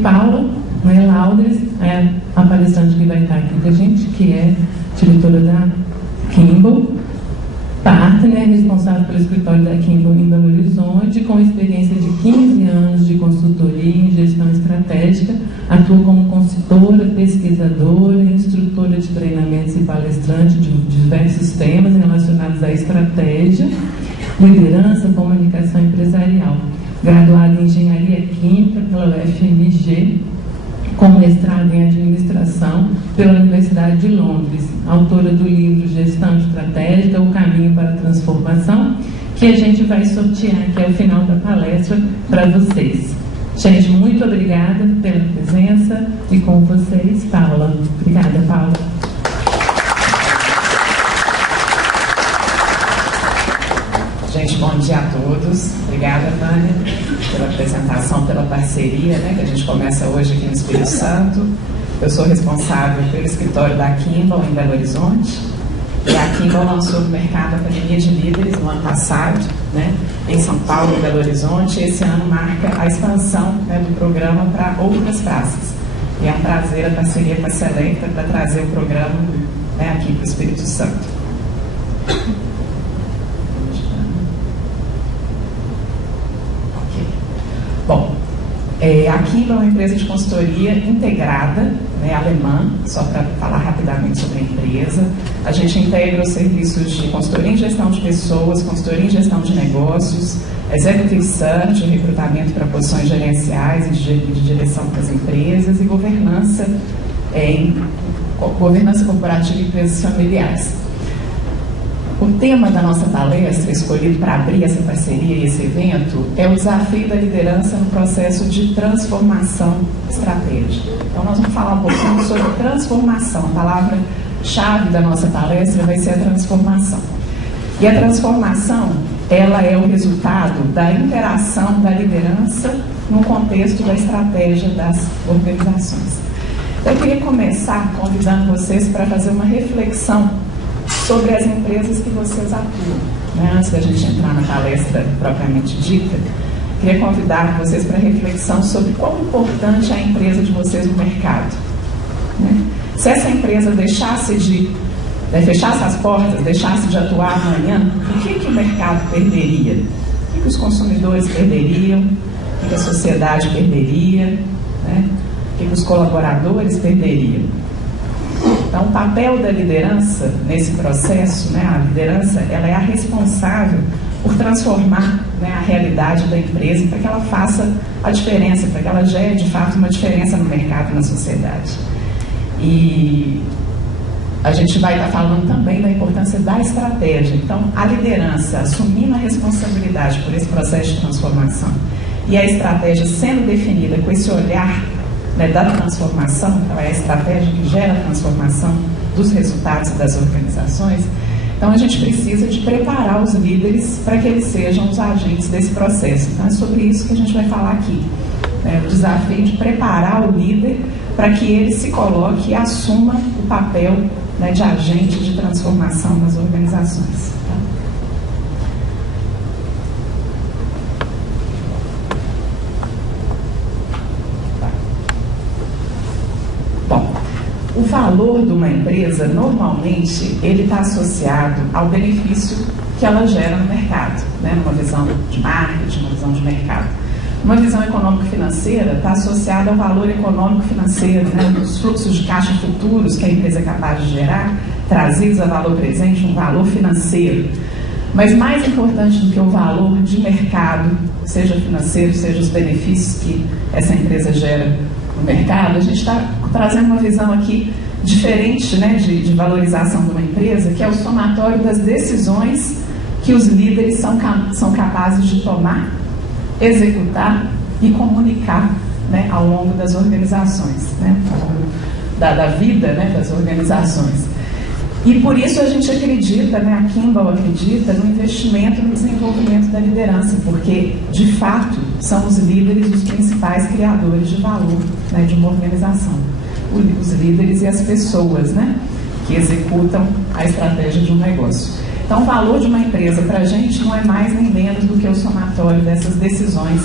Paula, né, Laudres, é a palestrante que vai estar aqui com a gente, que é diretora da Kimball, partner, responsável pelo escritório da Kimball em Belo Horizonte, com experiência de 15 anos de consultoria em gestão estratégica, atua como consultora, pesquisadora, instrutora de treinamentos e palestrante de diversos temas relacionados à estratégia, liderança, comunicação empresarial. Graduada em Engenharia Química pela UFMG, com mestrado em Administração pela Universidade de Londres, autora do livro Gestão Estratégica, O Caminho para a Transformação, que a gente vai sortear aqui ao final da palestra para vocês. Gente, muito obrigada pela presença e com vocês, Paula. Obrigada, Paula. Gente, bom dia a todos. Obrigada, Vânia, pela apresentação, pela parceria, né, que a gente começa hoje aqui no Espírito Santo. Eu sou responsável pelo escritório da Kimball em Belo Horizonte. E a Kimball lançou no mercado a Academia de Líderes no ano passado, né, em São Paulo e Belo Horizonte. Esse ano marca a expansão, né, do programa para outras praças. E é um prazer a parceria com a Selecta para trazer o programa, né, aqui para o Espírito Santo. Bom, a Kimball é uma empresa de consultoria integrada, né, alemã, só para falar rapidamente sobre a empresa. A gente integra os serviços de consultoria em gestão de pessoas, consultoria em gestão de negócios, executive search, recrutamento para posições gerenciais e de direção para as empresas e governança corporativa e empresas familiares. O tema da nossa palestra, escolhido para abrir essa parceria e esse evento, é o desafio da liderança no processo de transformação estratégica. Então, nós vamos falar um pouquinho sobre transformação. A palavra-chave da nossa palestra vai ser a transformação. E a transformação, ela é o resultado da interação da liderança no contexto da estratégia das organizações. Então, eu queria começar convidando vocês para fazer uma reflexão sobre as empresas que vocês atuam. Né? Antes da gente entrar na palestra propriamente dita, queria convidar vocês para reflexão sobre quão importante é a empresa de vocês no mercado. Né? Se essa empresa fechasse as portas, deixasse de atuar amanhã, o que o mercado perderia? O que os consumidores perderiam? O que a sociedade perderia? Né? O que os colaboradores perderiam? Então, o papel da liderança nesse processo, né, a liderança, ela é a responsável por transformar, né, a realidade da empresa para que ela faça a diferença, para que ela gere, de fato, uma diferença no mercado e na sociedade. E a gente vai estar falando também da importância da estratégia. Então, a liderança assumindo a responsabilidade por esse processo de transformação e a estratégia sendo definida com esse olhar, né, da transformação, então é a estratégia que gera a transformação dos resultados das organizações. Então a gente precisa de preparar os líderes para que eles sejam os agentes desse processo. Então é sobre isso que a gente vai falar aqui, né, o desafio de preparar o líder para que ele se coloque e assuma o papel, né, de agente de transformação nas organizações. Tá? O valor de uma empresa, normalmente, ele está associado ao benefício que ela gera no mercado, né? Numa visão de marketing, uma visão de mercado. Uma visão econômico-financeira está associada ao valor econômico-financeiro, né? Os fluxos de caixa futuros que a empresa é capaz de gerar, trazidos a valor presente, um valor financeiro. Mas mais importante do que o valor de mercado, seja financeiro, seja os benefícios que essa empresa gera no mercado, a gente está trazendo uma visão aqui diferente, né, de valorização de uma empresa, que é o somatório das decisões que os líderes são capazes de tomar, executar e comunicar, né, ao longo das organizações, né, ao longo da vida, né, das organizações. E por isso a gente acredita, né, a Kimball acredita no investimento no desenvolvimento da liderança, porque, de fato, são os líderes os principais criadores de valor, né, de uma organização. Os líderes e as pessoas, né, que executam a estratégia de um negócio. Então, o valor de uma empresa para a gente não é mais nem menos do que o somatório dessas decisões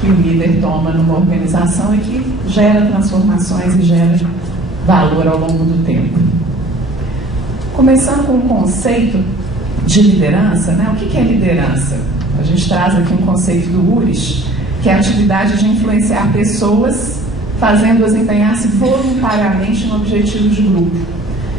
que o líder toma numa organização e que gera transformações e gera valor ao longo do tempo. Começando com o conceito de liderança, né? O que é liderança? A gente traz aqui um conceito do Ulrich, que é a atividade de influenciar pessoas, fazendo-as empenhar-se voluntariamente no objetivo de grupo.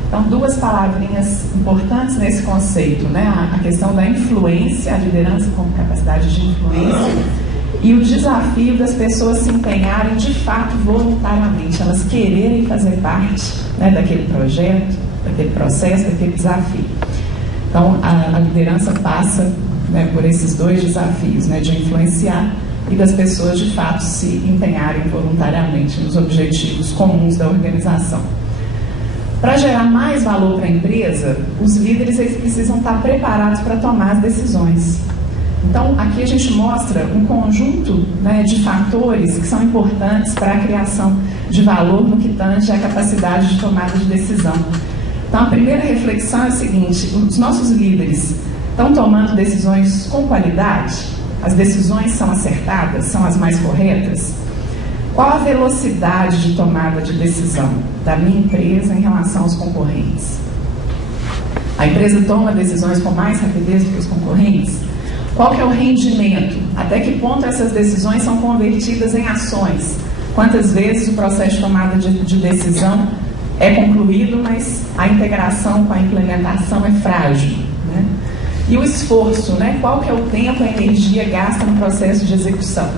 Então, duas palavrinhas importantes nesse conceito, né? A questão da influência, a liderança como capacidade de influência, e o desafio das pessoas se empenharem de fato voluntariamente, elas quererem fazer parte, né, daquele projeto, daquele processo, daquele desafio. Então, a liderança passa, né, por esses dois desafios, né, de influenciar e das pessoas de fato se empenharem voluntariamente nos objetivos comuns da organização. Para gerar mais valor para a empresa, os líderes eles precisam estar preparados para tomar as decisões. Então, aqui a gente mostra um conjunto, né, de fatores que são importantes para a criação de valor no que tange à capacidade de tomada de decisão. Então, a primeira reflexão é a seguinte: os nossos líderes estão tomando decisões com qualidade? As decisões são acertadas? São as mais corretas? Qual a velocidade de tomada de decisão da minha empresa em relação aos concorrentes? A empresa toma decisões com mais rapidez do que os concorrentes? Qual que é o rendimento? Até que ponto essas decisões são convertidas em ações? Quantas vezes o processo de tomada de decisão é concluído, mas a integração com a implementação é frágil, né? E o esforço, né? Qual que é o tempo, a energia gasta no processo de execução?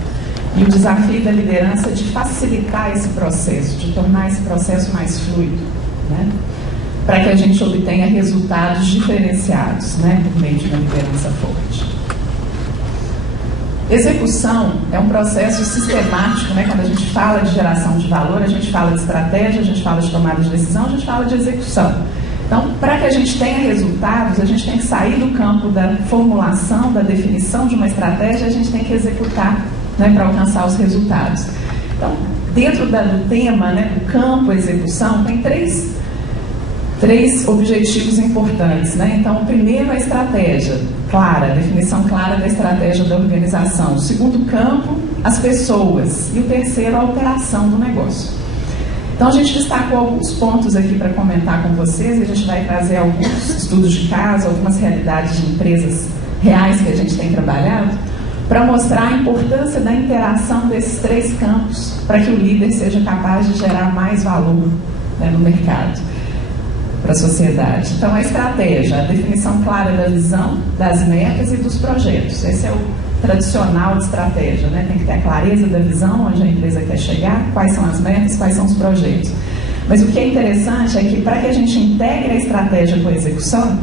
E o desafio da liderança é de facilitar esse processo, de tornar esse processo mais fluido, né? Para que a gente obtenha resultados diferenciados, né? Por meio de uma liderança forte. Execução é um processo sistemático, né? Quando a gente fala de geração de valor, a gente fala de estratégia, a gente fala de tomada de decisão, a gente fala de execução. Então, para que a gente tenha resultados, a gente tem que sair do campo da formulação, da definição de uma estratégia, a gente tem que executar, né, para alcançar os resultados. Então, dentro do tema, né, do campo execução, tem três objetivos importantes, né? Então, o primeiro é a estratégia clara, a definição clara da estratégia da organização. O segundo campo, as pessoas. E o terceiro, a operação do negócio. Então, a gente destacou alguns pontos aqui para comentar com vocês, e a gente vai trazer alguns estudos de caso, algumas realidades de empresas reais que a gente tem trabalhado, para mostrar a importância da interação desses três campos para que o líder seja capaz de gerar mais valor, né, no mercado, para a sociedade. Então, a estratégia, a definição clara da visão, das metas e dos projetos. Esse é o tradicional de estratégia, né? Tem que ter a clareza da visão, onde a empresa quer chegar, quais são as metas, quais são os projetos. Mas o que é interessante é que, para que a gente integre a estratégia com a execução,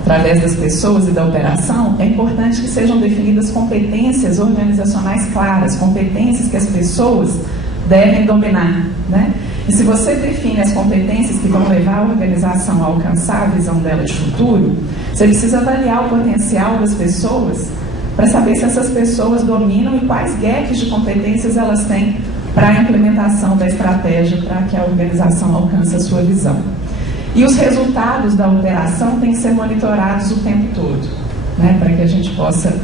através das pessoas e da operação, é importante que sejam definidas competências organizacionais claras, competências que as pessoas devem dominar, né? E se você define as competências que vão levar a organização a alcançar a visão dela de futuro, você precisa avaliar o potencial das pessoas para saber se essas pessoas dominam e quais gaps de competências elas têm para a implementação da estratégia para que a organização alcance a sua visão. E os resultados da operação têm que ser monitorados o tempo todo, né, para que a gente possa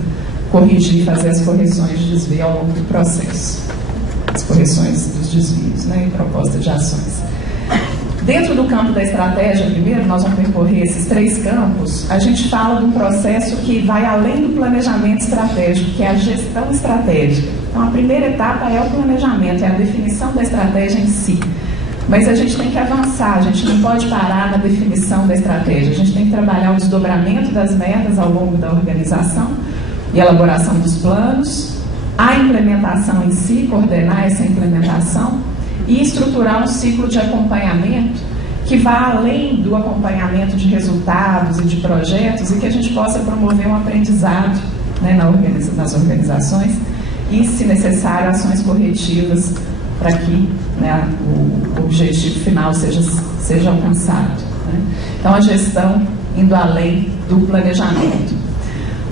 corrigir e fazer as correções de desvio ao longo do processo. As correções dos desvios, né, e proposta de ações. Dentro do campo da estratégia, primeiro, nós vamos percorrer esses três campos. A gente fala de um processo que vai além do planejamento estratégico, que é a gestão estratégica. Então, a primeira etapa é o planejamento, é a definição da estratégia em si. Mas a gente tem que avançar, a gente não pode parar na definição da estratégia. A gente tem que trabalhar o desdobramento das metas ao longo da organização e elaboração dos planos, a implementação em si, coordenar essa implementação e estruturar um ciclo de acompanhamento que vá além do acompanhamento de resultados e de projetos e que a gente possa promover um aprendizado, né, nas organizações e, se necessário, ações corretivas para que, né, o objetivo final seja alcançado, né? Então, a gestão indo além do planejamento.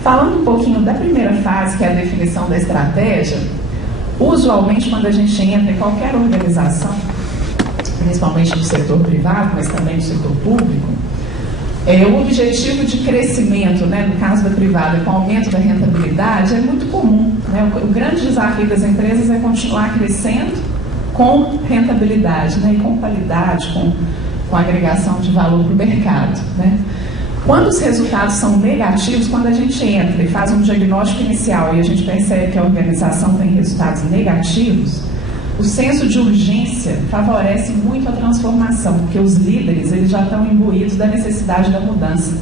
Falando um pouquinho da primeira fase, que é a definição da estratégia, usualmente, quando a gente entra em qualquer organização, principalmente do setor privado, mas também do setor público, O objetivo de crescimento, né, no caso da privada, com o aumento da rentabilidade, é muito comum, né? O grande desafio das empresas é continuar crescendo com rentabilidade, né, e com qualidade, com agregação de valor para o mercado, né? Quando os resultados são negativos, quando a gente entra e faz um diagnóstico inicial e a gente percebe que a organização tem resultados negativos, o senso de urgência favorece muito a transformação, porque os líderes eles já estão imbuídos da necessidade da mudança.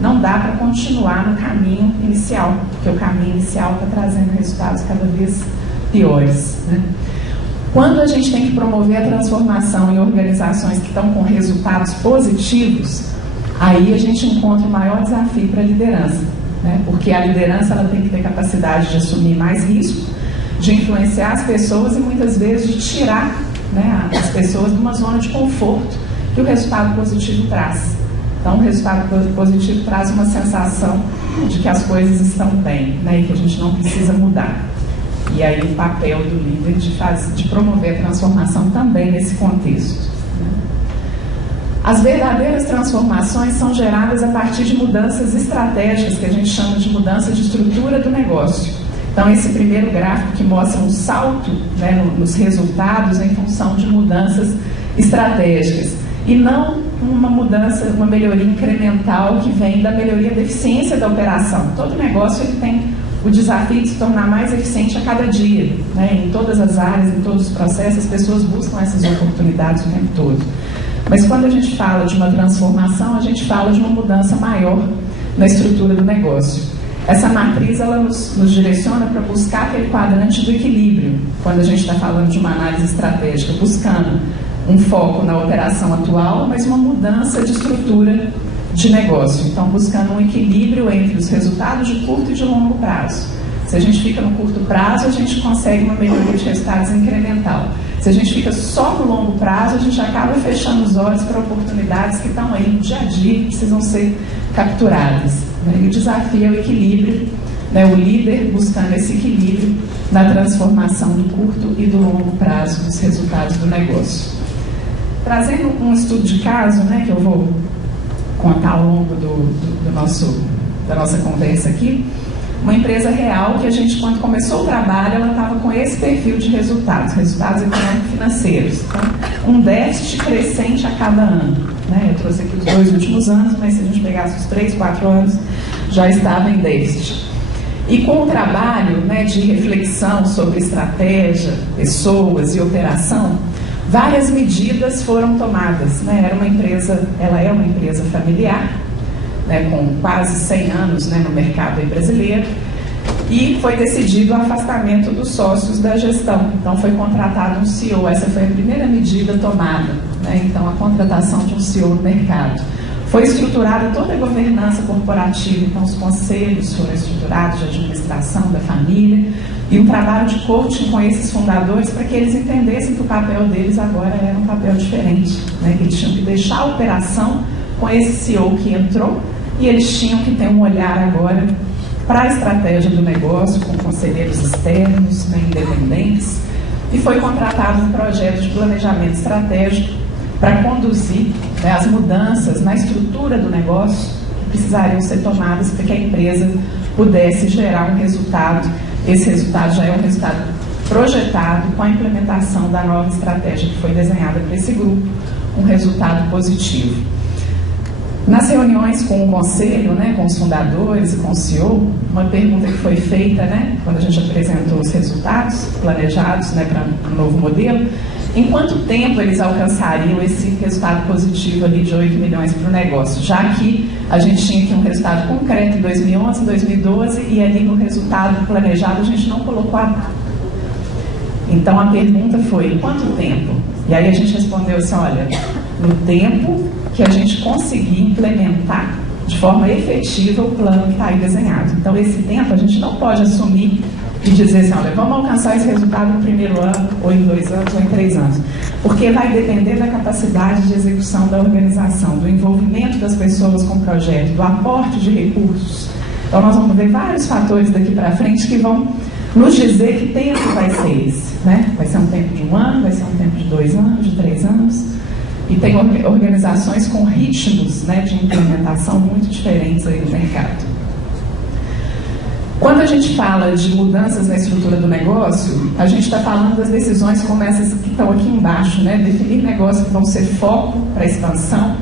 Não dá para continuar no caminho inicial, porque o caminho inicial está trazendo resultados cada vez piores, né? Quando a gente tem que promover a transformação em organizações que estão com resultados positivos, aí a gente encontra o maior desafio para a liderança, né? Porque a liderança ela tem que ter capacidade de assumir mais risco, de influenciar as pessoas e muitas vezes de tirar, né, as pessoas de uma zona de conforto que o resultado positivo traz. Então, o resultado positivo traz uma sensação de que as coisas estão bem, né, e que a gente não precisa mudar. E aí o papel do líder de promover a transformação também nesse contexto, né? As verdadeiras transformações são geradas a partir de mudanças estratégicas, que a gente chama de mudança de estrutura do negócio. Então, esse primeiro gráfico que mostra um salto, né, nos resultados em função de mudanças estratégicas. E não uma mudança, uma melhoria incremental que vem da melhoria da eficiência da operação. Todo negócio ele tem o desafio de se tornar mais eficiente a cada dia, né? Em todas as áreas, em todos os processos, as pessoas buscam essas oportunidades o tempo todo. Mas quando a gente fala de uma transformação, a gente fala de uma mudança maior na estrutura do negócio. Essa matriz ela nos direciona para buscar aquele quadrante do equilíbrio, quando a gente está falando de uma análise estratégica, buscando um foco na operação atual, mas uma mudança de estrutura de negócio. Então, buscando um equilíbrio entre os resultados de curto e de longo prazo. Se a gente fica no curto prazo, a gente consegue uma melhoria de resultados incremental. Se a gente fica só no longo prazo, a gente acaba fechando os olhos para oportunidades que estão aí no dia a dia e precisam ser capturadas. E o desafio é o equilíbrio, né, o líder buscando esse equilíbrio na transformação do curto e do longo prazo dos resultados do negócio. Trazendo um estudo de caso, né, que eu vou contar ao longo da nossa conversa aqui, uma empresa real que a gente, quando começou o trabalho, ela estava com esse perfil de resultados econômico-financeiros. Então, um déficit crescente a cada ano, né? Eu trouxe aqui os 2 últimos anos, mas se a gente pegasse os 3, 4 anos, já estava em déficit. E com o trabalho, né, de reflexão sobre estratégia, pessoas e operação, várias medidas foram tomadas, né? Ela é uma empresa familiar, né, com quase 100 anos, né, no mercado brasileiro, e foi decidido o afastamento dos sócios da gestão. Então foi contratado um CEO, essa foi a primeira medida tomada, né? Então a contratação de um CEO no mercado. Foi estruturada toda a governança corporativa, então os conselhos foram estruturados de administração da família, e um trabalho de coaching com esses fundadores para que eles entendessem que o papel deles agora era um papel diferente, né? Que eles tinham que deixar a operação com esse CEO que entrou, e eles tinham que ter um olhar agora para a estratégia do negócio, com conselheiros externos, né, independentes, e foi contratado um projeto de planejamento estratégico para conduzir, né, as mudanças na estrutura do negócio que precisariam ser tomadas para que a empresa pudesse gerar um resultado. Esse resultado já é um resultado projetado com a implementação da nova estratégia que foi desenhada para esse grupo, um resultado positivo. Nas reuniões com o conselho, né, com os fundadores e com o CEO, uma pergunta que foi feita, né, quando a gente apresentou os resultados planejados, né, para o novo modelo, em quanto tempo eles alcançariam esse resultado positivo ali de 8 milhões para o negócio, já que a gente tinha aqui um resultado concreto em 2011, 2012, e ali no resultado planejado a gente não colocou a data. Então a pergunta foi, em quanto tempo? E aí a gente respondeu assim, olha, no tempo que a gente conseguir implementar de forma efetiva o plano que está aí desenhado. Então, esse tempo a gente não pode assumir e dizer assim, olha, vamos alcançar esse resultado no primeiro ano, ou em 2 anos, ou em 3 anos. Porque vai depender da capacidade de execução da organização, do envolvimento das pessoas com o projeto, do aporte de recursos. Então, nós vamos ver vários fatores daqui para frente que vão nos dizer que tempo vai ser esse, né? Vai ser um tempo de 1 ano, vai ser um tempo de 2 anos, de 3 anos. E tem organizações com ritmos, né, de implementação muito diferentes aí no mercado. Quando a gente fala de mudanças na estrutura do negócio, a gente está falando das decisões como essas que estão aqui embaixo, né? Definir negócios que vão ser foco para a expansão,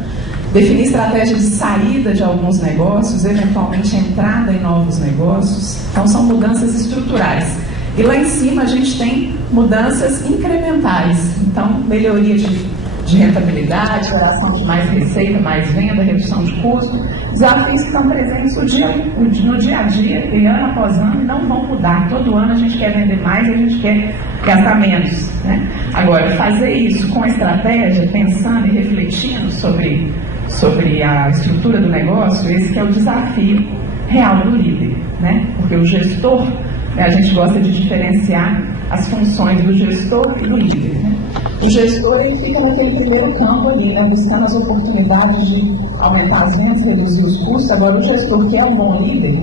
definir estratégia de saída de alguns negócios, eventualmente entrada em novos negócios. Então, são mudanças estruturais. E lá em cima a gente tem mudanças incrementais. Então, melhoria de rentabilidade, geração de mais receita, mais venda, redução de custo. Desafios que estão presentes no dia a dia, e ano após ano, e não vão mudar. Todo ano a gente quer vender mais e a gente quer gastar menos, né? Agora, fazer isso com estratégia, pensando e refletindo sobre a estrutura do negócio, esse que é o desafio real do líder, né? Porque o gestor, a gente gosta de diferenciar as funções do gestor e do líder, né? O gestor, ele fica naquele primeiro campo ali, né, buscando as oportunidades de aumentar as vendas, reduzir os custos. Agora, o gestor, que é um bom líder,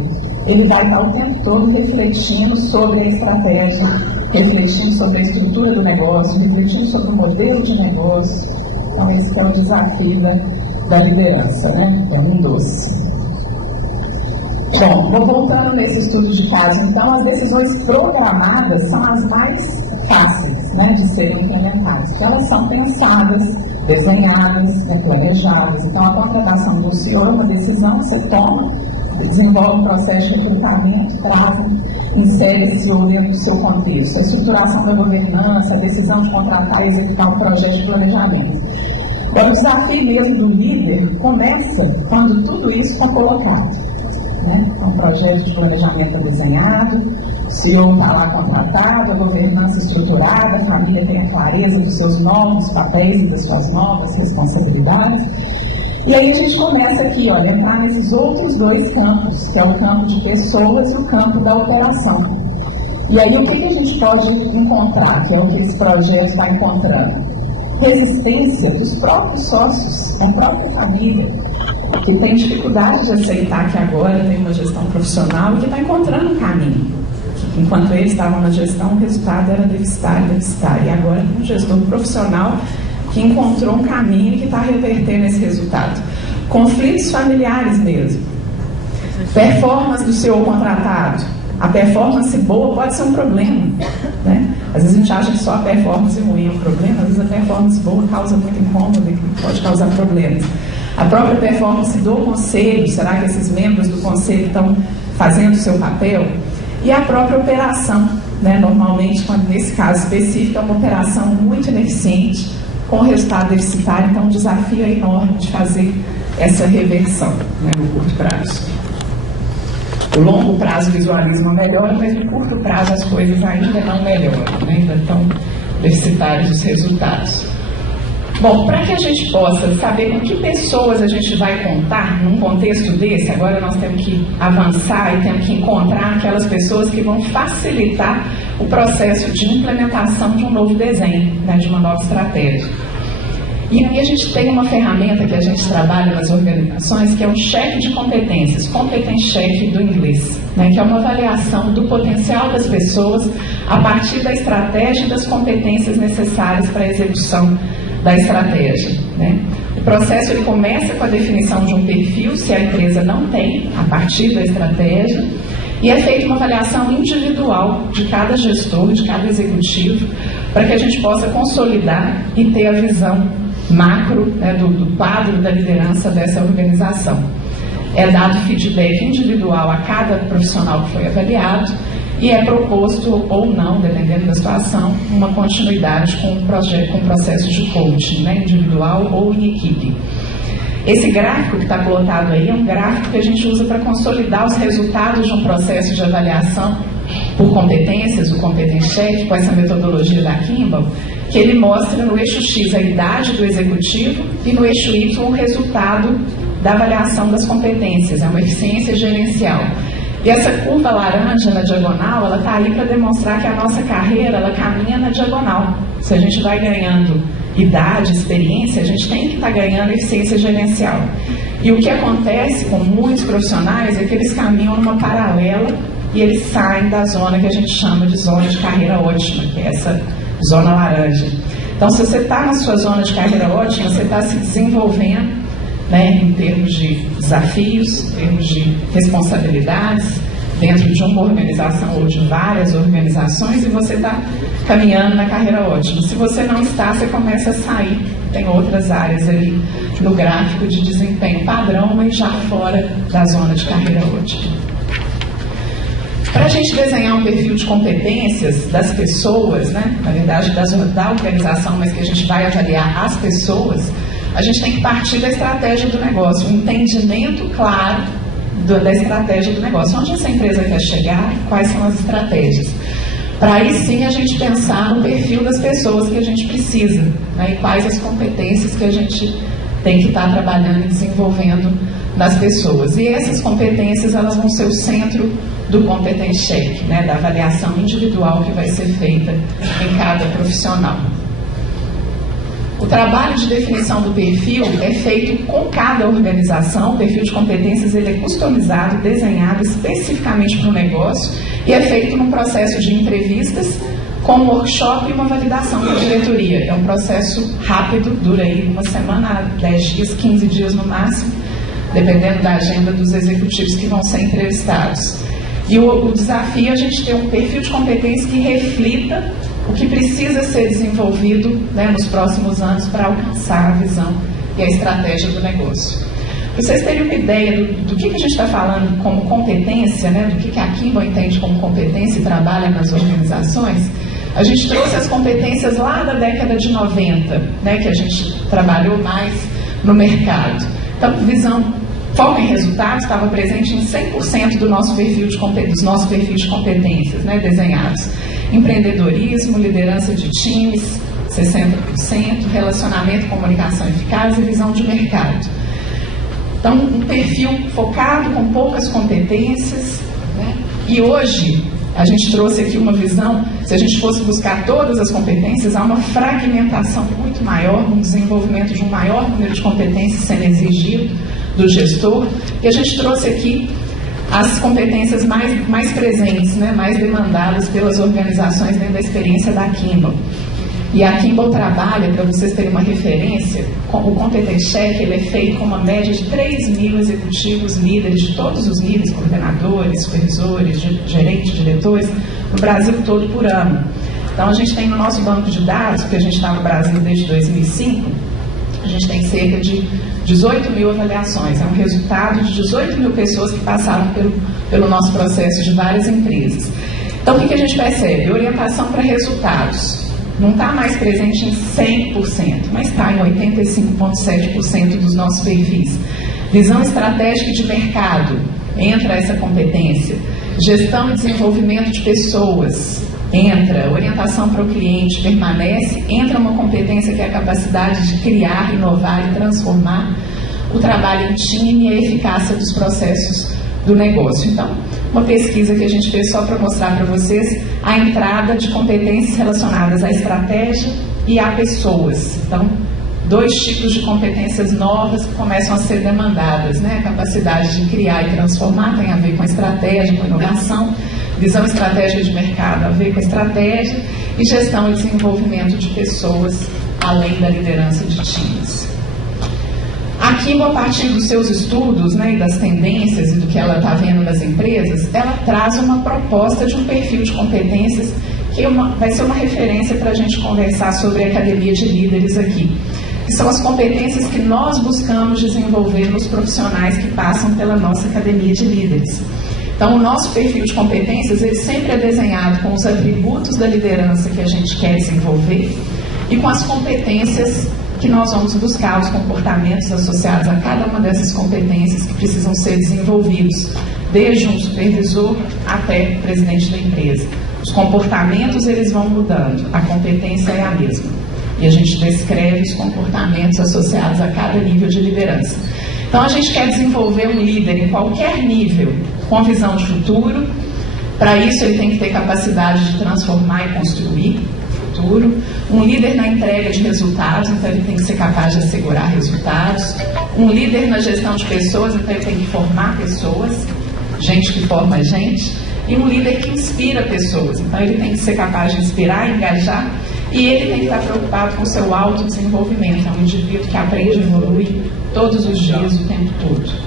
ele vai estar o tempo todo refletindo sobre a estratégia, refletindo sobre a estrutura do negócio, refletindo sobre o modelo de negócio. Então, esse é o desafio da liderança, né? É um doce. Bom, vou voltando nesse estudo de caso. Então, as decisões programadas são as mais fáceis, né, de serem implementadas, porque elas são pensadas, desenhadas, planejadas. Então, a contratação do CEO é uma decisão que você toma, desenvolve um processo de recrutamento, traz, insere esse CEO dentro do seu contexto. A estruturação da governança, a decisão de contratar e executar um projeto de planejamento. Agora, o desafio mesmo do líder começa quando tudo isso for colocado. Com um projeto de planejamento desenhado, o CEO está lá contratado, a governança estruturada, a família tem a clareza dos seus novos papéis e das suas novas responsabilidades. E aí a gente começa aqui, olha, a entrar nesses outros dois campos, que é o campo de pessoas e o campo da operação. E aí o que a gente pode encontrar, que é o que esse projeto está encontrando? Resistência dos próprios sócios, da própria família, que tem dificuldade de aceitar que agora tem uma gestão profissional e que está encontrando um caminho. Enquanto eles estavam na gestão, o resultado era deficitário. E agora tem um gestor profissional que encontrou um caminho e que está revertendo esse resultado. Conflitos familiares mesmo. Performance do CEO contratado. A performance boa pode ser um problema, né? Às vezes a gente acha que só a performance ruim é um problema, às vezes a performance boa causa muito incômodo e pode causar problemas. A própria performance do conselho, será que esses membros do conselho estão fazendo o seu papel? E a própria operação, né? Normalmente, quando nesse caso específico, é uma operação muito ineficiente, com resultado deficitário, então um desafio enorme de fazer essa reversão, né, no curto prazo. O longo prazo visualiza uma melhora, mas no curto prazo as coisas ainda não melhoram, né? Ainda estão deficitários os resultados. Bom, para que a gente possa saber com que pessoas a gente vai contar num contexto desse, agora nós temos que avançar e temos que encontrar aquelas pessoas que vão facilitar o processo de implementação de um novo desenho, né, de uma nova estratégia. E aí a gente tem uma ferramenta que a gente trabalha nas organizações, que é um cheque de competências, competence check do inglês, né, que é uma avaliação do potencial das pessoas a partir da estratégia e das competências necessárias para a execução da estratégia, né? O processo ele começa com a definição de um perfil, se a empresa não tem, a partir da estratégia, e é feita uma avaliação individual de cada gestor, de cada executivo, para que a gente possa consolidar e ter a visão macro, né, do quadro da liderança dessa organização. É dado feedback individual a cada profissional que foi avaliado e é proposto ou não, dependendo da situação, uma continuidade com o processo de coaching, né, individual ou em equipe. Esse gráfico que está plotado aí é um gráfico que a gente usa para consolidar os resultados de um processo de avaliação por competências, o Competence Check, com essa metodologia da Kimball, que ele mostra no eixo X a idade do executivo e no eixo Y o resultado da avaliação das competências, é uma eficiência gerencial. E essa curva laranja na diagonal, ela está aí para demonstrar que a nossa carreira, ela caminha na diagonal. Se a gente vai ganhando idade, experiência, a gente tem que estar ganhando eficiência gerencial. E o que acontece com muitos profissionais é que eles caminham numa paralela e eles saem da zona que a gente chama de zona de carreira ótima, que é essa zona laranja. Então, se você está na sua zona de carreira ótima, você está se desenvolvendo, né, em termos de desafios, em termos de responsabilidades, dentro de uma organização ou de várias organizações, e você está caminhando na carreira ótima. Se você não está, você começa a sair. Tem outras áreas ali no gráfico de desempenho padrão, mas já fora da zona de carreira ótima. Para a gente desenhar um perfil de competências das pessoas, né, na verdade da organização, mas que a gente vai avaliar as pessoas, a gente tem que partir da estratégia do negócio, um entendimento claro da estratégia do negócio. Onde essa empresa quer chegar, quais são as estratégias. Para aí sim a gente pensar no perfil das pessoas que a gente precisa, né, e quais as competências que a gente tem que estar trabalhando e desenvolvendo nas pessoas. E essas competências, elas vão ser o centro do Competence Check, né, da avaliação individual que vai ser feita em cada profissional. O trabalho de definição do perfil é feito com cada organização. O perfil de competências ele é customizado, desenhado especificamente para o negócio e é feito num processo de entrevistas com um workshop e uma validação da diretoria. É um processo rápido, dura aí uma semana, 10 dias, 15 dias no máximo, dependendo da agenda dos executivos que vão ser entrevistados. E o desafio é a gente ter um perfil de competência que reflita o que precisa ser desenvolvido, né, nos próximos anos para alcançar a visão e a estratégia do negócio. Para vocês terem uma ideia do que a gente está falando como competência, né, do que a Kimball entende como competência e trabalha nas organizações, a gente trouxe as competências lá da década de 90, né, que a gente trabalhou mais no mercado. Então, foco em resultados estava presente em 100% do nosso perfil dos nossos perfis de competências, né, desenhados. Empreendedorismo, liderança de times, 60%, relacionamento, comunicação eficaz e visão de mercado. Então, um perfil focado com poucas competências, né? E hoje, a gente trouxe aqui uma visão, se a gente fosse buscar todas as competências, há uma fragmentação muito maior, um desenvolvimento de um maior número de competências sendo exigido do gestor, e a gente trouxe aqui as competências mais presentes, né, mais demandadas pelas organizações dentro da experiência da Kimball. E a Kimball trabalha, para vocês terem uma referência, o Competence Check ele é feito com uma média de 3.000 executivos líderes de todos os níveis, coordenadores, supervisores, gerentes, diretores, no Brasil todo por ano. Então a gente tem no nosso banco de dados, porque a gente está no Brasil desde 2005, a gente tem cerca de 18.000 avaliações, é um resultado de 18.000 pessoas que passaram pelo nosso processo de várias empresas. Então, o que a gente percebe? Orientação para resultados. Não está mais presente em 100%, mas está em 85,7% dos nossos perfis. Visão estratégica de mercado, entra essa competência. Gestão e desenvolvimento de pessoas, entra. Orientação para o cliente, permanece. Entra uma competência que é a capacidade de criar, inovar e transformar o trabalho em time e a eficácia dos processos do negócio. Então, uma pesquisa que a gente fez só para mostrar para vocês a entrada de competências relacionadas à estratégia e a pessoas. Então, 2 tipos de competências novas que começam a ser demandadas, né? A capacidade de criar e transformar tem a ver com estratégia, com inovação. Visão estratégica de mercado a ver com estratégia e gestão e desenvolvimento de pessoas, além da liderança de times. A Kimball, a partir dos seus estudos, né, e das tendências e do que ela está vendo nas empresas, ela traz uma proposta de um perfil de competências que vai ser uma referência para a gente conversar sobre a academia de líderes aqui, que são as competências que nós buscamos desenvolver nos profissionais que passam pela nossa academia de líderes. Então, o nosso perfil de competências, ele sempre é desenhado com os atributos da liderança que a gente quer desenvolver e com as competências que nós vamos buscar, os comportamentos associados a cada uma dessas competências que precisam ser desenvolvidos, desde um supervisor até o presidente da empresa. Os comportamentos, eles vão mudando, a competência é a mesma. E a gente descreve os comportamentos associados a cada nível de liderança. Então, a gente quer desenvolver um líder em qualquer nível, com visão de futuro. Para isso, ele tem que ter capacidade de transformar e construir futuro. Um líder na entrega de resultados, então ele tem que ser capaz de assegurar resultados. Um líder na gestão de pessoas, então ele tem que formar pessoas, gente que forma gente. E um líder que inspira pessoas, então ele tem que ser capaz de inspirar, engajar E ele tem que estar preocupado com o seu autodesenvolvimento. É um indivíduo que aprende e evolui todos os dias, o tempo todo.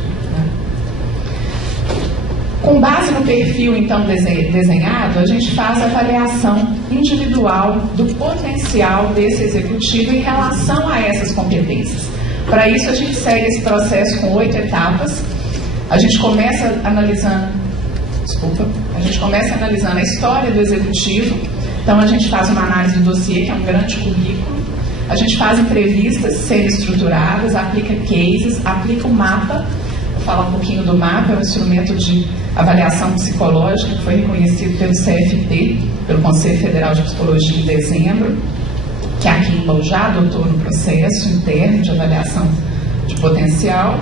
Com base no perfil, então, desenhado, a gente faz a avaliação individual do potencial desse executivo em relação a essas competências. Para isso, a gente segue esse processo com 8 etapas. A gente começa analisando a história do executivo. Então, a gente faz uma análise do dossiê, que é um grande currículo. A gente faz entrevistas semi-estruturadas, aplica cases, aplica o mapa. Vou falar um pouquinho do mapa, é um instrumento de avaliação psicológica que foi reconhecido pelo CFP, pelo Conselho Federal de Psicologia, em dezembro, que a Kimball já adotou no processo interno de avaliação de potencial.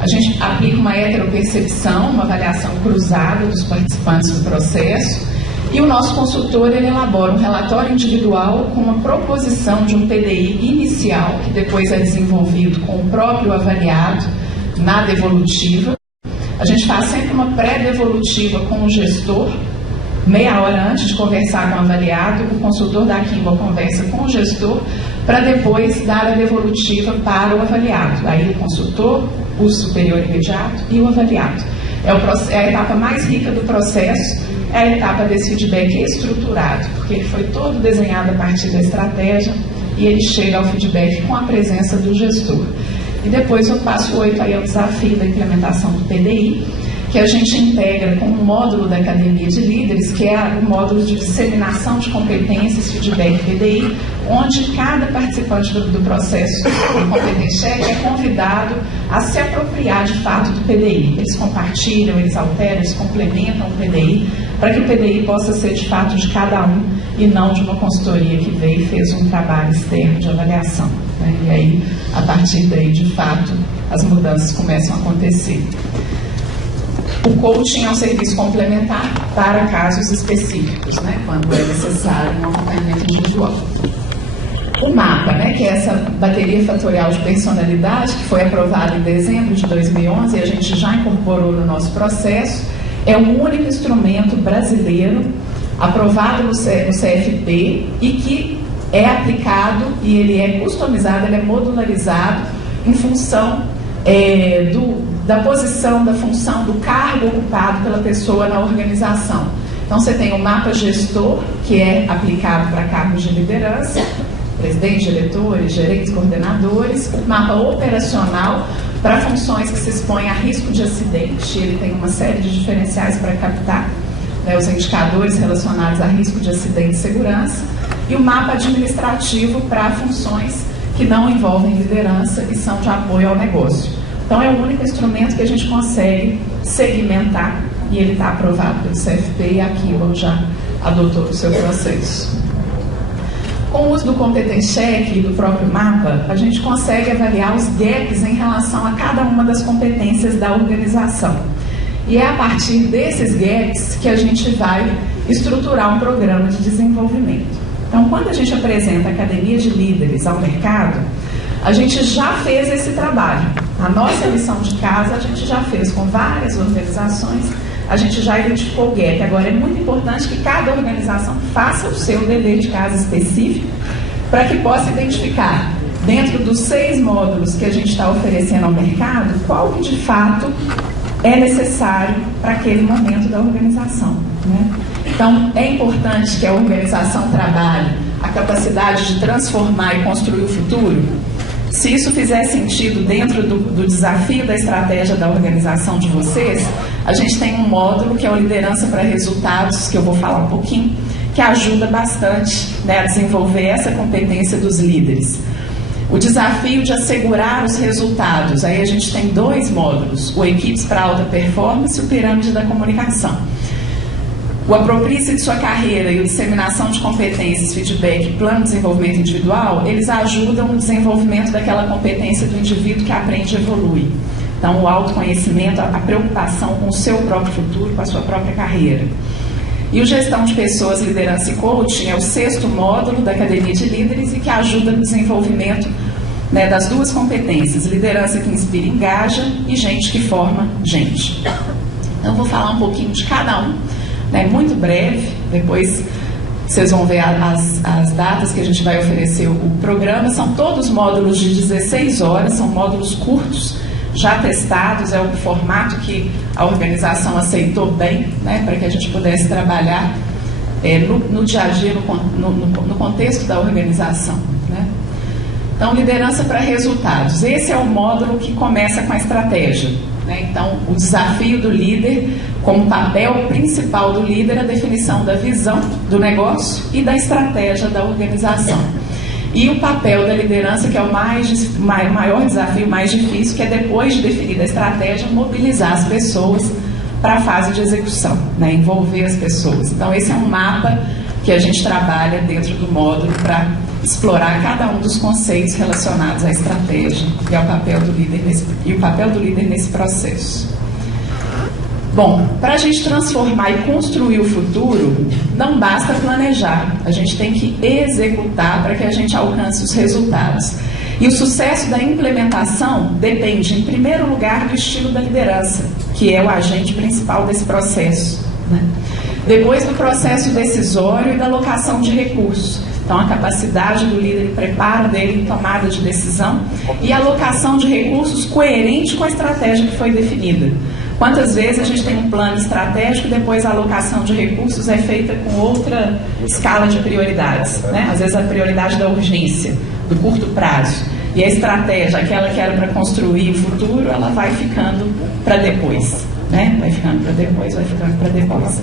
A gente aplica uma heteropercepção, uma avaliação cruzada dos participantes do processo, e o nosso consultor ele elabora um relatório individual com uma proposição de um PDI inicial, que depois é desenvolvido com o próprio avaliado na devolutiva. A gente faz sempre uma pré-devolutiva com o gestor, meia hora antes de conversar com o avaliado, o consultor da Kimball conversa com o gestor para depois dar a devolutiva para o avaliado. Aí o consultor, o superior imediato e o avaliado. É a etapa mais rica do processo, é a etapa desse feedback estruturado, porque ele foi todo desenhado a partir da estratégia e ele chega ao feedback com a presença do gestor. E depois o passo 8 aí é o desafio da implementação do PDI, que a gente integra com um módulo da Academia de Líderes, que é o módulo de disseminação de competências, feedback PDI, onde cada participante do processo do Competence Check é convidado a se apropriar de fato do PDI. Eles compartilham, eles alteram, eles complementam o PDI, para que o PDI possa ser de fato de cada um e não de uma consultoria que veio e fez um trabalho externo de avaliação. Né? E aí, a partir daí, de fato, as mudanças começam a acontecer. O coaching é um serviço complementar para casos específicos, né, quando é necessário um acompanhamento individual. O MAPA, né, que é essa bateria fatorial de personalidade, que foi aprovada em dezembro de 2011 e a gente já incorporou no nosso processo, é o único instrumento brasileiro aprovado no CFP e que é aplicado e ele é customizado, ele é modularizado em função da posição, da função, do cargo ocupado pela pessoa na organização. Então, você tem o mapa gestor, que é aplicado para cargos de liderança, presidentes, diretores, gerentes, coordenadores, o mapa operacional para funções que se expõem a risco de acidente, ele tem uma série de diferenciais para captar, né, os indicadores relacionados a risco de acidente e segurança, e o mapa administrativo para funções que não envolvem liderança e são de apoio ao negócio. Então, é o único instrumento que a gente consegue segmentar e ele está aprovado pelo CFP e a Kimball já adotou o seu processo. Com o uso do Competence Check e do próprio mapa, a gente consegue avaliar os gaps em relação a cada uma das competências da organização. E é a partir desses gaps que a gente vai estruturar um programa de desenvolvimento. Então, quando a gente apresenta a Academia de Líderes ao mercado, a gente já fez esse trabalho. A nossa lição de casa a gente já fez com várias organizações, a gente já identificou o gap. Agora, é muito importante que cada organização faça o seu dever de casa específico para que possa identificar, dentro dos 6 módulos que a gente está oferecendo ao mercado, qual que de fato é necessário para aquele momento da organização, né? Então, é importante que a organização trabalhe a capacidade de transformar e construir o futuro. Se isso fizer sentido dentro do desafio da estratégia da organização de vocês, a gente tem um módulo que é o Liderança para Resultados, que eu vou falar um pouquinho, que ajuda bastante, né, a desenvolver essa competência dos líderes. O desafio de assegurar os resultados, aí a gente tem 2 módulos, o Equipes para Alta Performance e o Pirâmide da Comunicação. O Aproprie-se de sua carreira e o Disseminação de Competências, Feedback e Plano de Desenvolvimento Individual, eles ajudam no desenvolvimento daquela competência do indivíduo que aprende e evolui. Então, o autoconhecimento, a preocupação com o seu próprio futuro, com a sua própria carreira. E o Gestão de Pessoas, Liderança e Coaching é o 6º módulo da Academia de Líderes e que ajuda no desenvolvimento, né, das 2 competências, liderança que inspira e engaja e gente que forma gente. Então, eu vou falar um pouquinho de cada um, né, muito breve, depois vocês vão ver as datas que a gente vai oferecer o programa. São todos módulos de 16 horas, são módulos curtos, já testados, é o formato que a organização aceitou bem, né, para que a gente pudesse trabalhar no dia a dia, no contexto da organização, né? Então, liderança para resultados. Esse é o módulo que começa com a estratégia, né? Então, o desafio do líder, como papel principal do líder, a definição da visão do negócio e da estratégia da organização. E o papel da liderança, que é o maior desafio, mais difícil, que é depois de definir a estratégia, mobilizar as pessoas para a fase de execução, né? Envolver as pessoas. Então, esse é um mapa que a gente trabalha dentro do módulo para explorar cada um dos conceitos relacionados à estratégia e ao papel do líder nesse processo. Bom, para a gente transformar e construir o futuro, não basta planejar, a gente tem que executar para que a gente alcance os resultados. E o sucesso da implementação depende, em primeiro lugar, do estilo da liderança, que é o agente principal desse processo, né? Depois do processo decisório e da alocação de recursos. Então, a capacidade do líder, o preparo dele em tomada de decisão e a alocação de recursos coerente com a estratégia que foi definida. Quantas vezes a gente tem um plano estratégico e depois a alocação de recursos é feita com outra escala de prioridades, né? Às vezes a prioridade da urgência, do curto prazo. E a estratégia, aquela que era para construir o futuro, ela vai ficando para depois, né? Vai ficando para depois, vai ficando para depois.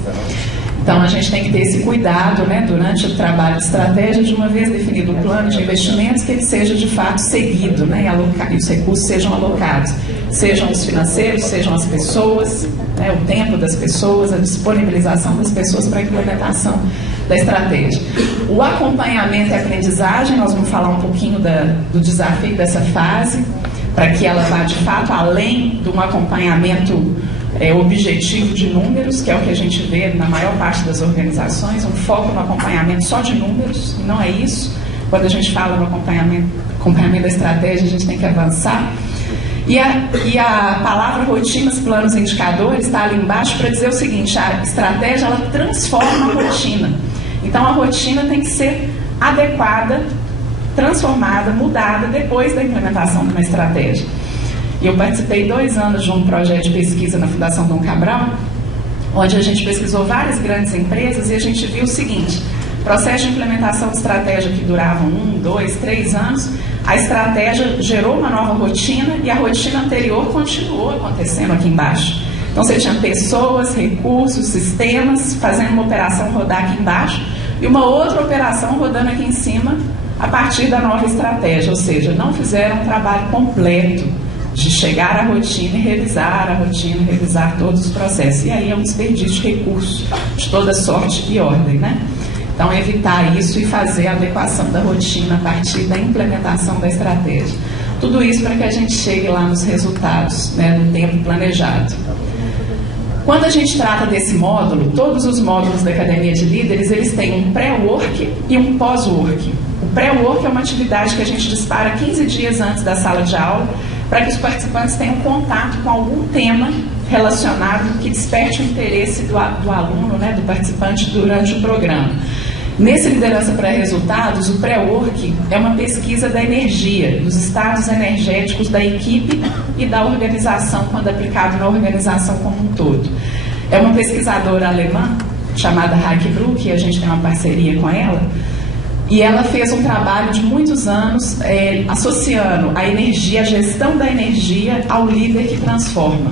Então, a gente tem que ter esse cuidado, né, durante o trabalho de estratégia, de uma vez definido o plano de investimentos, que ele seja de fato seguido, né, e os recursos sejam alocados, sejam os financeiros, sejam as pessoas, né, o tempo das pessoas, a disponibilização das pessoas para a implementação da estratégia. O acompanhamento e aprendizagem, nós vamos falar um pouquinho do desafio dessa fase, para que ela vá de fato além de um acompanhamento objetivo de números, que é o que a gente vê na maior parte das organizações, um foco no acompanhamento só de números, e não é isso. Quando a gente fala no acompanhamento da estratégia, a gente tem que avançar. E a palavra rotinas, planos e indicadores está ali embaixo para dizer o seguinte: a estratégia, ela transforma a rotina. Então, a rotina tem que ser adequada, transformada, mudada depois da implementação de uma estratégia. E eu participei 2 anos de um projeto de pesquisa na Fundação Dom Cabral, onde a gente pesquisou várias grandes empresas e a gente viu o seguinte: processo de implementação de estratégia que duravam 1, 2, 3 anos, a estratégia gerou uma nova rotina e a rotina anterior continuou acontecendo aqui embaixo. Então você tinha pessoas, recursos, sistemas fazendo uma operação rodar aqui embaixo e uma outra operação rodando aqui em cima a partir da nova estratégia, ou seja, não fizeram um trabalho completo de chegar à rotina e revisar a rotina, revisar todos os processos. E aí é um desperdício de recursos de toda sorte e ordem, né? Então, evitar isso e fazer a adequação da rotina a partir da implementação da estratégia. Tudo isso para que a gente chegue lá nos resultados, né, no tempo planejado. Quando a gente trata desse módulo, todos os módulos da Academia de Líderes, eles têm um pré-work e um pós-work. O pré-work é uma atividade que a gente dispara 15 dias antes da sala de aula, para que os participantes tenham contato com algum tema relacionado que desperte o interesse do aluno, né, do participante durante o programa. Nesse Liderança para Resultados, o pré-work é uma pesquisa da energia, dos estados energéticos da equipe e da organização, quando aplicado na organização como um todo. É uma pesquisadora alemã chamada Heike Bruck, e a gente tem uma parceria com ela, e ela fez um trabalho de muitos anos associando a energia, a gestão da energia ao líder que transforma.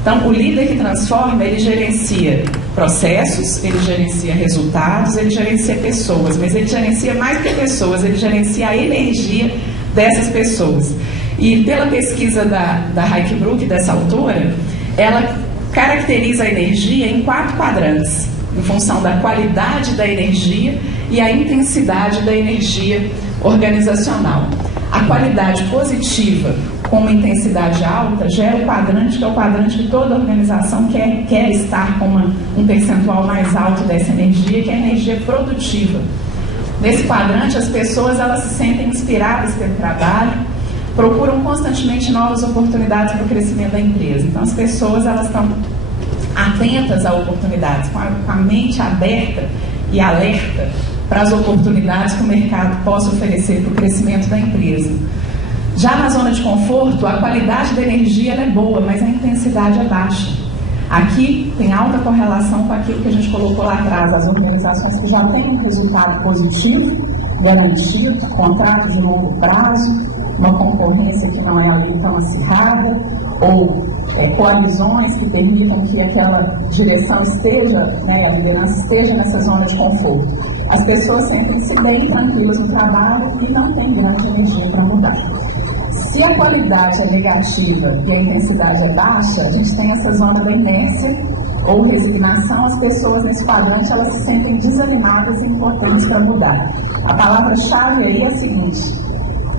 Então, o líder que transforma, ele gerencia processos, ele gerencia resultados, ele gerencia pessoas, mas ele gerencia mais que pessoas, ele gerencia a energia dessas pessoas. E pela pesquisa da Heike Bruck, dessa autora, ela caracteriza a energia em 4 quadrantes, em função da qualidade da energia e a intensidade da energia organizacional. A qualidade positiva com uma intensidade alta gera o quadrante, que é o quadrante que toda organização quer estar com um percentual mais alto dessa energia, que é a energia produtiva. Nesse quadrante, as pessoas elas se sentem inspiradas pelo trabalho, procuram constantemente novas oportunidades para o crescimento da empresa. Então, as pessoas elas estão atentas a oportunidades, com a mente aberta e alerta para as oportunidades que o mercado possa oferecer para o crescimento da empresa. Já na zona de conforto, a qualidade da energia ela é boa, mas a intensidade é baixa. Aqui tem alta correlação com aquilo que a gente colocou lá atrás, as organizações que já têm um resultado positivo, garantido, contrato de longo prazo, uma concorrência que não é ali tão acirrada, ou coalizões que permitam que aquela direção esteja, a liderança esteja nessa zona de conforto. As pessoas sentem-se bem tranquilas no trabalho e não têm grande energia para mudar. Se a qualidade é negativa e a intensidade é baixa, a gente tem essa zona da inércia ou resignação. As pessoas nesse quadrante elas se sentem desanimadas e importantes para mudar. A palavra-chave aí é a seguinte: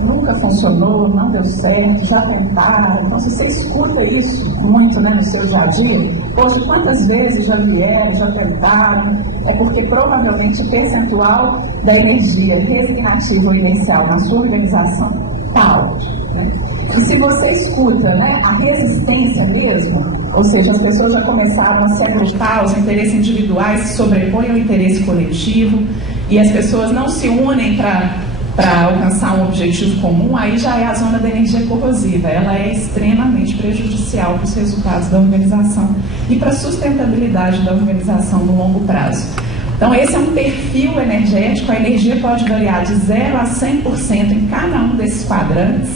nunca funcionou, não deu certo, já tentaram. Então, se você escuta isso muito no seu dia a dia, poxa, quantas vezes já vieram, já tentaram, é porque provavelmente o percentual da energia resignativa ou inicial na sua organização está alto. E se você escuta a resistência mesmo, ou seja, as pessoas já começaram a se agrupar, os interesses individuais se sobrepõem ao interesse coletivo e as pessoas não se unem para alcançar um objetivo comum, aí já é a zona da energia corrosiva. Ela é extremamente prejudicial para os resultados da organização e para a sustentabilidade da organização no longo prazo. Então, esse é um perfil energético. A energia pode variar de 0 a 100% em cada um desses quadrantes.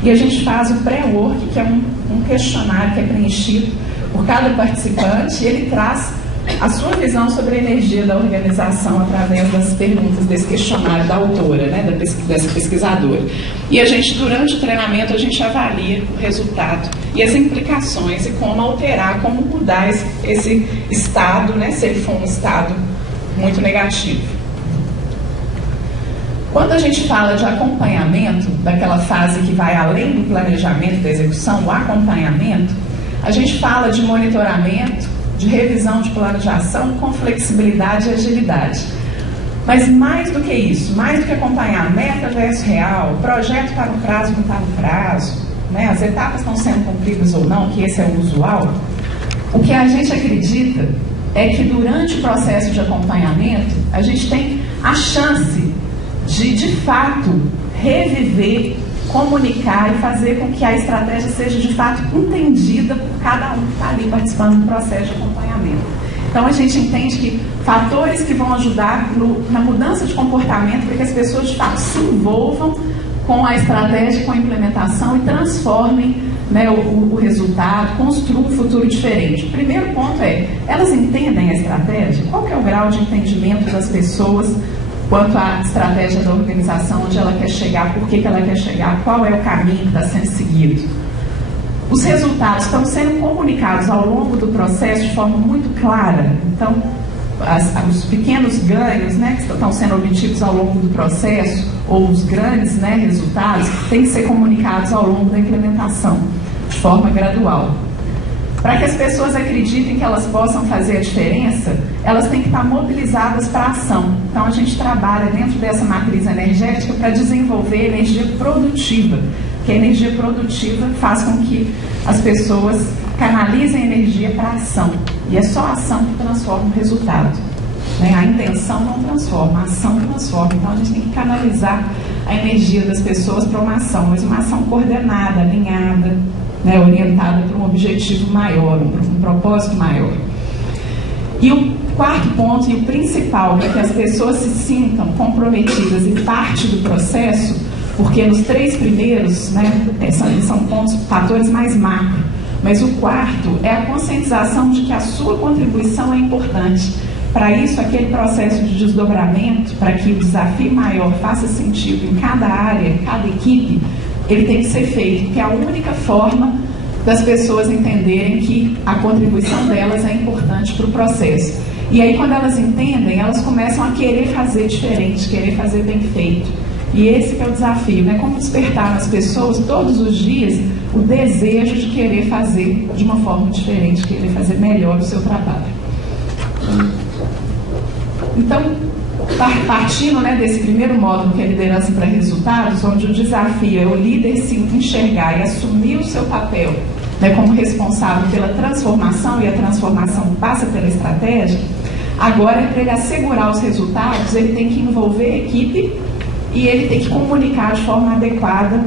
E a gente faz o pré-work, que é um questionário que é preenchido por cada participante, e ele traz a sua visão sobre a energia da organização através das perguntas desse questionário da autora, dessa pesquisadora. E a gente, durante o treinamento, a gente avalia o resultado e as implicações e como alterar, como mudar esse estado, se ele for um estado muito negativo. Quando a gente fala de acompanhamento, daquela fase que vai além do planejamento da execução, o acompanhamento, a gente fala de monitoramento, de revisão de plano de ação com flexibilidade e agilidade. Mas mais do que isso, mais do que acompanhar meta versus real, projeto para um prazo, não para um prazo, as etapas estão sendo cumpridas ou não, que esse é o usual, o que a gente acredita é que durante o processo de acompanhamento, a gente tem a chance de fato, reviver, comunicar e fazer com que a estratégia seja, de fato, entendida por cada um que está ali participando do processo de acompanhamento. Então, a gente entende que fatores que vão ajudar na mudança de comportamento para que as pessoas, de fato, se envolvam com a estratégia, com a implementação e transformem o resultado, construam um futuro diferente. O primeiro ponto é, elas entendem a estratégia? Qual que é o grau de entendimento das pessoas quanto à estratégia da organização, onde ela quer chegar, por que ela quer chegar, qual é o caminho que está sendo seguido. Os resultados estão sendo comunicados ao longo do processo de forma muito clara. Então, os pequenos ganhos que estão sendo obtidos ao longo do processo, ou os grandes resultados, têm que ser comunicados ao longo da implementação, de forma gradual. Para que as pessoas acreditem que elas possam fazer a diferença, elas têm que estar mobilizadas para a ação. Então, a gente trabalha dentro dessa matriz energética para desenvolver energia produtiva, que a energia produtiva faz com que as pessoas canalizem energia para a ação. E é só a ação que transforma o resultado. A intenção não transforma, a ação transforma. Então, a gente tem que canalizar a energia das pessoas para uma ação, mas uma ação coordenada, alinhada, orientada para um objetivo maior, um propósito maior. E o quarto ponto, e o principal, para que as pessoas se sintam comprometidas e parte do processo, porque nos 3 primeiros são pontos, fatores mais macro, mas o quarto é a conscientização de que a sua contribuição é importante. Para isso, aquele processo de desdobramento, para que o desafio maior faça sentido em cada área, em cada equipe, ele tem que ser feito, porque é a única forma das pessoas entenderem que a contribuição delas é importante para o processo. E aí, quando elas entendem, elas começam a querer fazer diferente, querer fazer bem feito. E esse que é o desafio, como despertar nas pessoas todos os dias o desejo de querer fazer de uma forma diferente, querer fazer melhor o seu trabalho. Então, partindo desse primeiro módulo, que é liderança para resultados, onde o desafio é o líder se enxergar e assumir o seu papel como responsável pela transformação, e a transformação passa pela estratégia, Agora, para ele assegurar os resultados, ele tem que envolver a equipe e ele tem que comunicar de forma adequada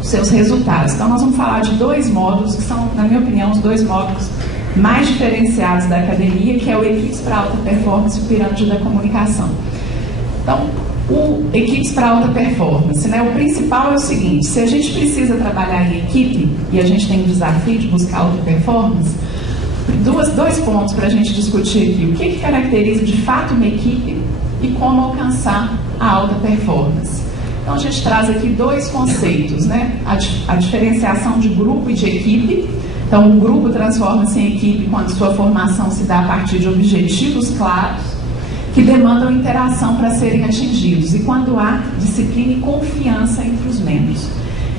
os seus resultados. Então, nós vamos falar de dois módulos, que são, na minha opinião, os dois módulos mais diferenciados da academia, que é o Equipes para Alta Performance e o Pirâmide da Comunicação. Então, o Equipes para Alta Performance, né? O principal é o seguinte: se a gente precisa trabalhar em equipe e a gente tem o desafio de buscar alta performance, dois pontos para a gente discutir aqui. O que caracteriza de fato uma equipe e como alcançar a alta performance. Então, a gente traz aqui dois conceitos, né? A diferenciação de grupo e de equipe. Então, o grupo transforma-se em equipe quando sua formação se dá a partir de objetivos claros que demandam interação para serem atingidos e quando há disciplina e confiança entre os membros.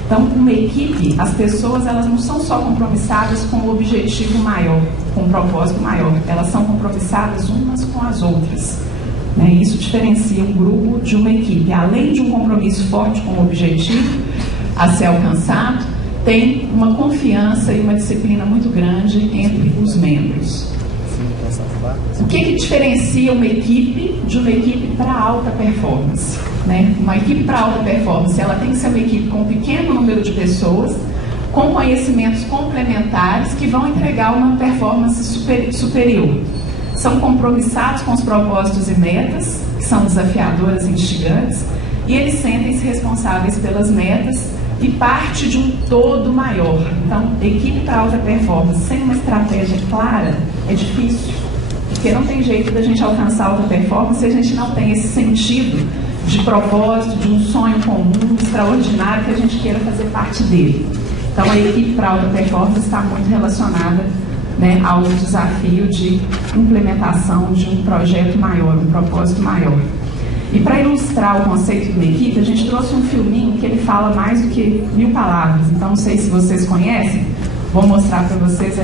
Então, uma equipe, as pessoas, elas não são só compromissadas com o objetivo maior, com o propósito maior, elas são compromissadas umas com as outras. Né? Isso diferencia um grupo de uma equipe. Além de um compromisso forte com o objetivo a ser alcançado, tem uma confiança e uma disciplina muito grande entre os membros. O que diferencia uma equipe de uma equipe para alta performance? Né? Uma equipe para alta performance, ela tem que ser uma equipe com um pequeno número de pessoas, com conhecimentos complementares que vão entregar uma performance superior. São compromissados com os propósitos e metas, que são desafiadoras e instigantes, e eles sentem-se responsáveis pelas metas e parte de um todo maior. Então, equipe para alta performance sem uma estratégia clara é difícil, porque não tem jeito da gente alcançar alta performance se a gente não tem esse sentido de propósito, de um sonho comum, extraordinário, que a gente queira fazer parte dele. Então, a equipe para alta performance está muito relacionada, né, ao desafio de implementação de um projeto maior, um propósito maior. E para ilustrar o conceito de uma equipe, a gente trouxe um filminho que ele fala mais do que 1000 palavras. Então, não sei se vocês conhecem, vou mostrar para vocês.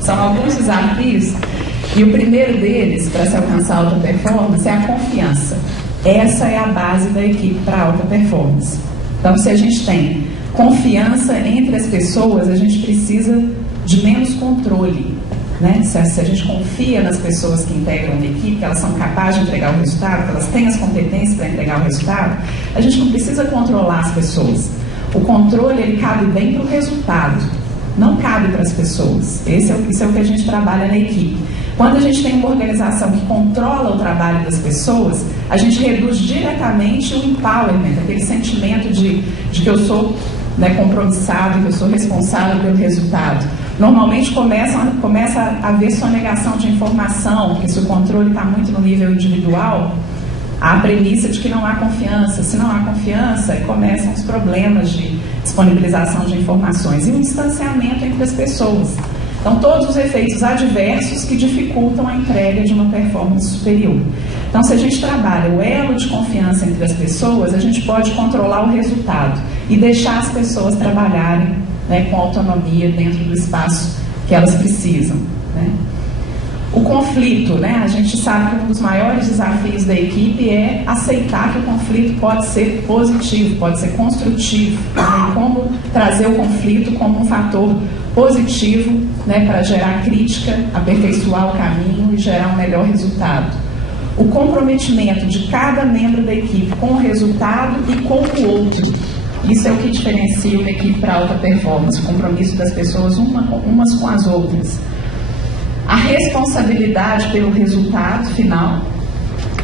São alguns desafios, e o primeiro deles, para se alcançar alta performance, é a confiança. Essa é a base da equipe para alta performance. Então, se a gente tem confiança entre as pessoas, a gente precisa de menos controle. Né? Se a gente confia nas pessoas que integram uma equipe, que elas são capazes de entregar o resultado, que elas têm as competências para entregar o resultado, a gente não precisa controlar as pessoas. O controle, ele cabe bem para o resultado, não cabe para as pessoas. Isso é o que a gente trabalha na equipe. Quando a gente tem uma organização que controla o trabalho das pessoas, a gente reduz diretamente o empowerment, aquele sentimento de que eu sou, né, compromissado, que eu sou responsável pelo resultado. Normalmente começa a haver sonegação de informação, porque se o controle está muito no nível individual, há a premissa de que não há confiança. Se não há confiança, começam os problemas de disponibilização de informações e um distanciamento entre as pessoas. Então, todos os efeitos adversos que dificultam a entrega de uma performance superior. Então, se a gente trabalha o elo de confiança entre as pessoas, a gente pode controlar o resultado e deixar as pessoas trabalharem, né, com autonomia dentro do espaço que elas precisam, né? O conflito, né? A gente sabe que um dos maiores desafios da equipe é aceitar que o conflito pode ser positivo, pode ser construtivo, né? Como trazer o conflito como um fator positivo, né, para gerar crítica, aperfeiçoar o caminho e gerar um melhor resultado. O comprometimento de cada membro da equipe com o resultado e com o outro. Isso é o que diferencia uma equipe para alta performance, o compromisso das pessoas umas com as outras. A responsabilidade pelo resultado final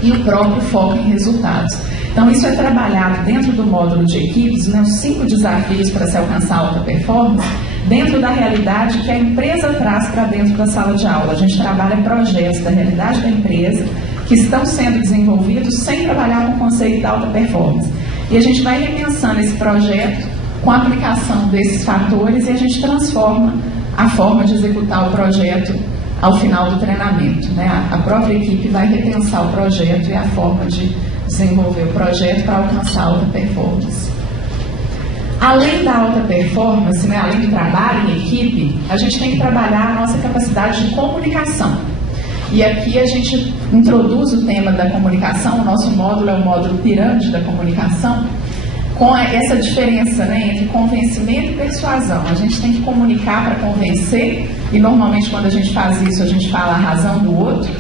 e o próprio foco em resultados. Então, isso é trabalhado dentro do módulo de equipes, né, os 5 desafios para se alcançar alta performance, dentro da realidade que a empresa traz para dentro da sala de aula. A gente trabalha projetos da realidade da empresa que estão sendo desenvolvidos sem trabalhar com o conceito da alta performance. E a gente vai repensando esse projeto com a aplicação desses fatores e a gente transforma a forma de executar o projeto ao final do treinamento, né? A própria equipe vai repensar o projeto e a forma de desenvolver o projeto para alcançar a alta performance. Além da alta performance, né, além do trabalho em equipe, a gente tem que trabalhar a nossa capacidade de comunicação. E aqui a gente introduz o tema da comunicação, o nosso módulo é o módulo pirâmide da comunicação, com essa diferença, né, entre convencimento e persuasão. A gente tem que comunicar para convencer, e normalmente quando a gente faz isso, a gente fala a razão do outro,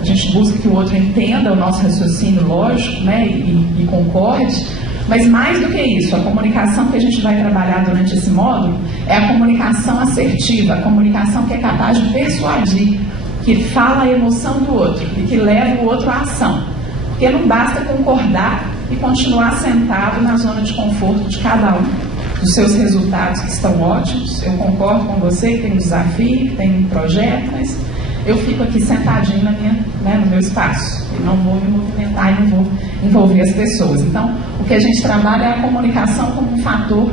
a gente busca que o outro entenda o nosso raciocínio lógico, né, e concorde. Mas mais do que isso, a comunicação que a gente vai trabalhar durante esse módulo é a comunicação assertiva, a comunicação que é capaz de persuadir, que fala a emoção do outro e que leva o outro à ação. Porque não basta concordar e continuar sentado na zona de conforto de cada um, dos seus resultados que estão ótimos. Eu concordo com você que tem um desafio, que tem um projeto, mas eu fico aqui sentadinho no meu espaço e não vou me movimentar e não vou envolver as pessoas. Então, o que a gente trabalha é a comunicação como um fator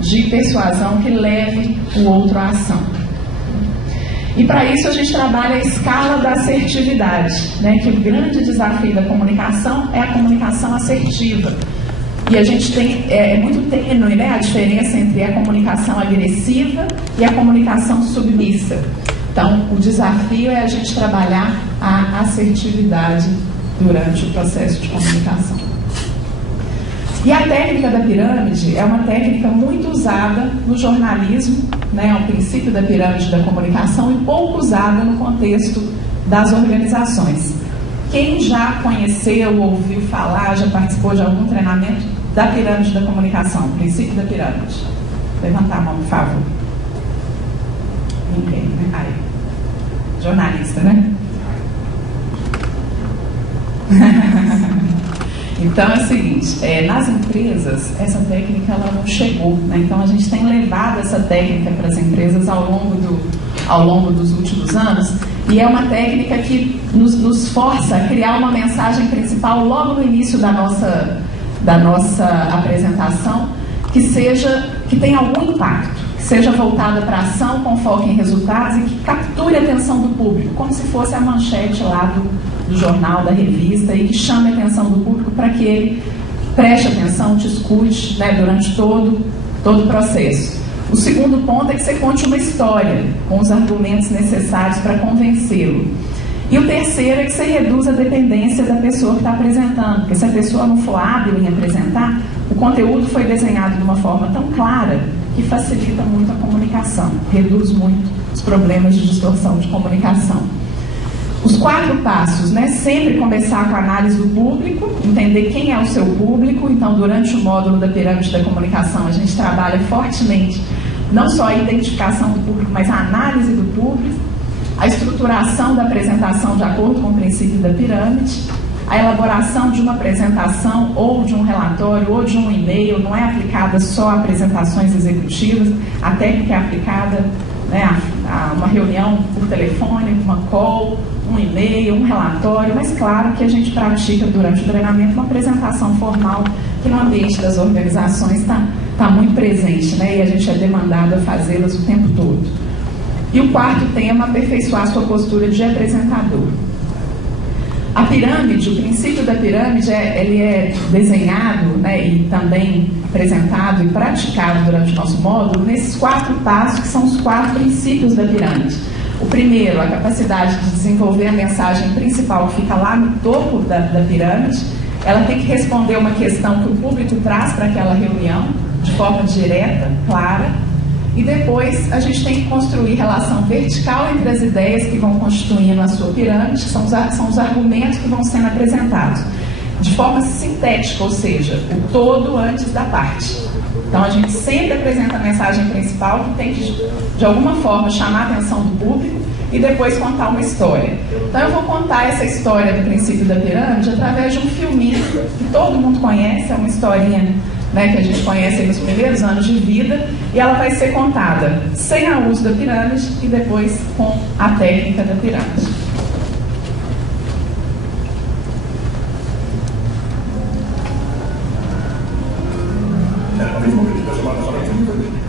de persuasão que leve o outro à ação. E para isso a gente trabalha a escala da assertividade, né, que o grande desafio da comunicação é a comunicação assertiva. E a gente tem, é muito tênue, né, a diferença entre a comunicação agressiva e a comunicação submissa. Então, o desafio é a gente trabalhar a assertividade durante o processo de comunicação. E a técnica da pirâmide é uma técnica muito usada no jornalismo, né, é um princípio da pirâmide da comunicação e pouco usada no contexto das organizações. Quem já conheceu, ouviu falar, já participou de algum treinamento da pirâmide da comunicação, princípio da pirâmide? Levantar a mão, por favor. Ninguém, né? Aí. Jornalista, né? Então é o seguinte, nas empresas essa técnica ela não chegou, né? Então a gente tem levado essa técnica para as empresas ao longo dos últimos anos e é uma técnica que nos força a criar uma mensagem principal logo no início da nossa apresentação que tenha algum impacto, que seja voltada para a ação com foco em resultados e que capture a atenção do público, como se fosse a manchete lá do jornal, da revista, e que chame a atenção do público para que ele preste atenção, te escute, né, durante todo o processo. O segundo ponto é que você conte uma história com os argumentos necessários para convencê-lo. E o terceiro é que você reduza a dependência da pessoa que está apresentando, porque se a pessoa não for hábil em apresentar, o conteúdo foi desenhado de uma forma tão clara que facilita muito a comunicação, reduz muito os problemas de distorção de comunicação. Os 4 passos, né? Sempre começar com a análise do público, entender quem é o seu público. Então, durante o módulo da pirâmide da comunicação, a gente trabalha fortemente não só a identificação do público, mas a análise do público, a estruturação da apresentação de acordo com o princípio da pirâmide, a elaboração de uma apresentação ou de um relatório ou de um e-mail. Não é aplicada só a apresentações executivas, a técnica é aplicada, né, a uma reunião por telefone, uma call, um e-mail, um relatório, mas claro que a gente pratica durante o treinamento uma apresentação formal que no ambiente das organizações está muito presente, né, e a gente é demandado a fazê-las o tempo todo. E o quarto tema, aperfeiçoar sua postura de apresentador. A pirâmide, o princípio da pirâmide, ele é desenhado, né, e também apresentado e praticado durante o nosso módulo nesses 4 passos que são os 4 princípios da pirâmide. O primeiro, a capacidade de desenvolver a mensagem principal que fica lá no topo da pirâmide. Ela tem que responder uma questão que o público traz para aquela reunião, de forma direta, clara. E depois a gente tem que construir relação vertical entre as ideias que vão constituindo a sua pirâmide, que são os argumentos que vão sendo apresentados, de forma sintética, ou seja, o todo antes da parte. Então a gente sempre apresenta a mensagem principal que tem que, de alguma forma, chamar a atenção do público e depois contar uma história. Então eu vou contar essa história do princípio da pirâmide através de um filminho que todo mundo conhece, é uma historinha, né, que a gente conhece nos primeiros anos de vida, e ela vai ser contada sem o uso da pirâmide e depois com a técnica da pirâmide.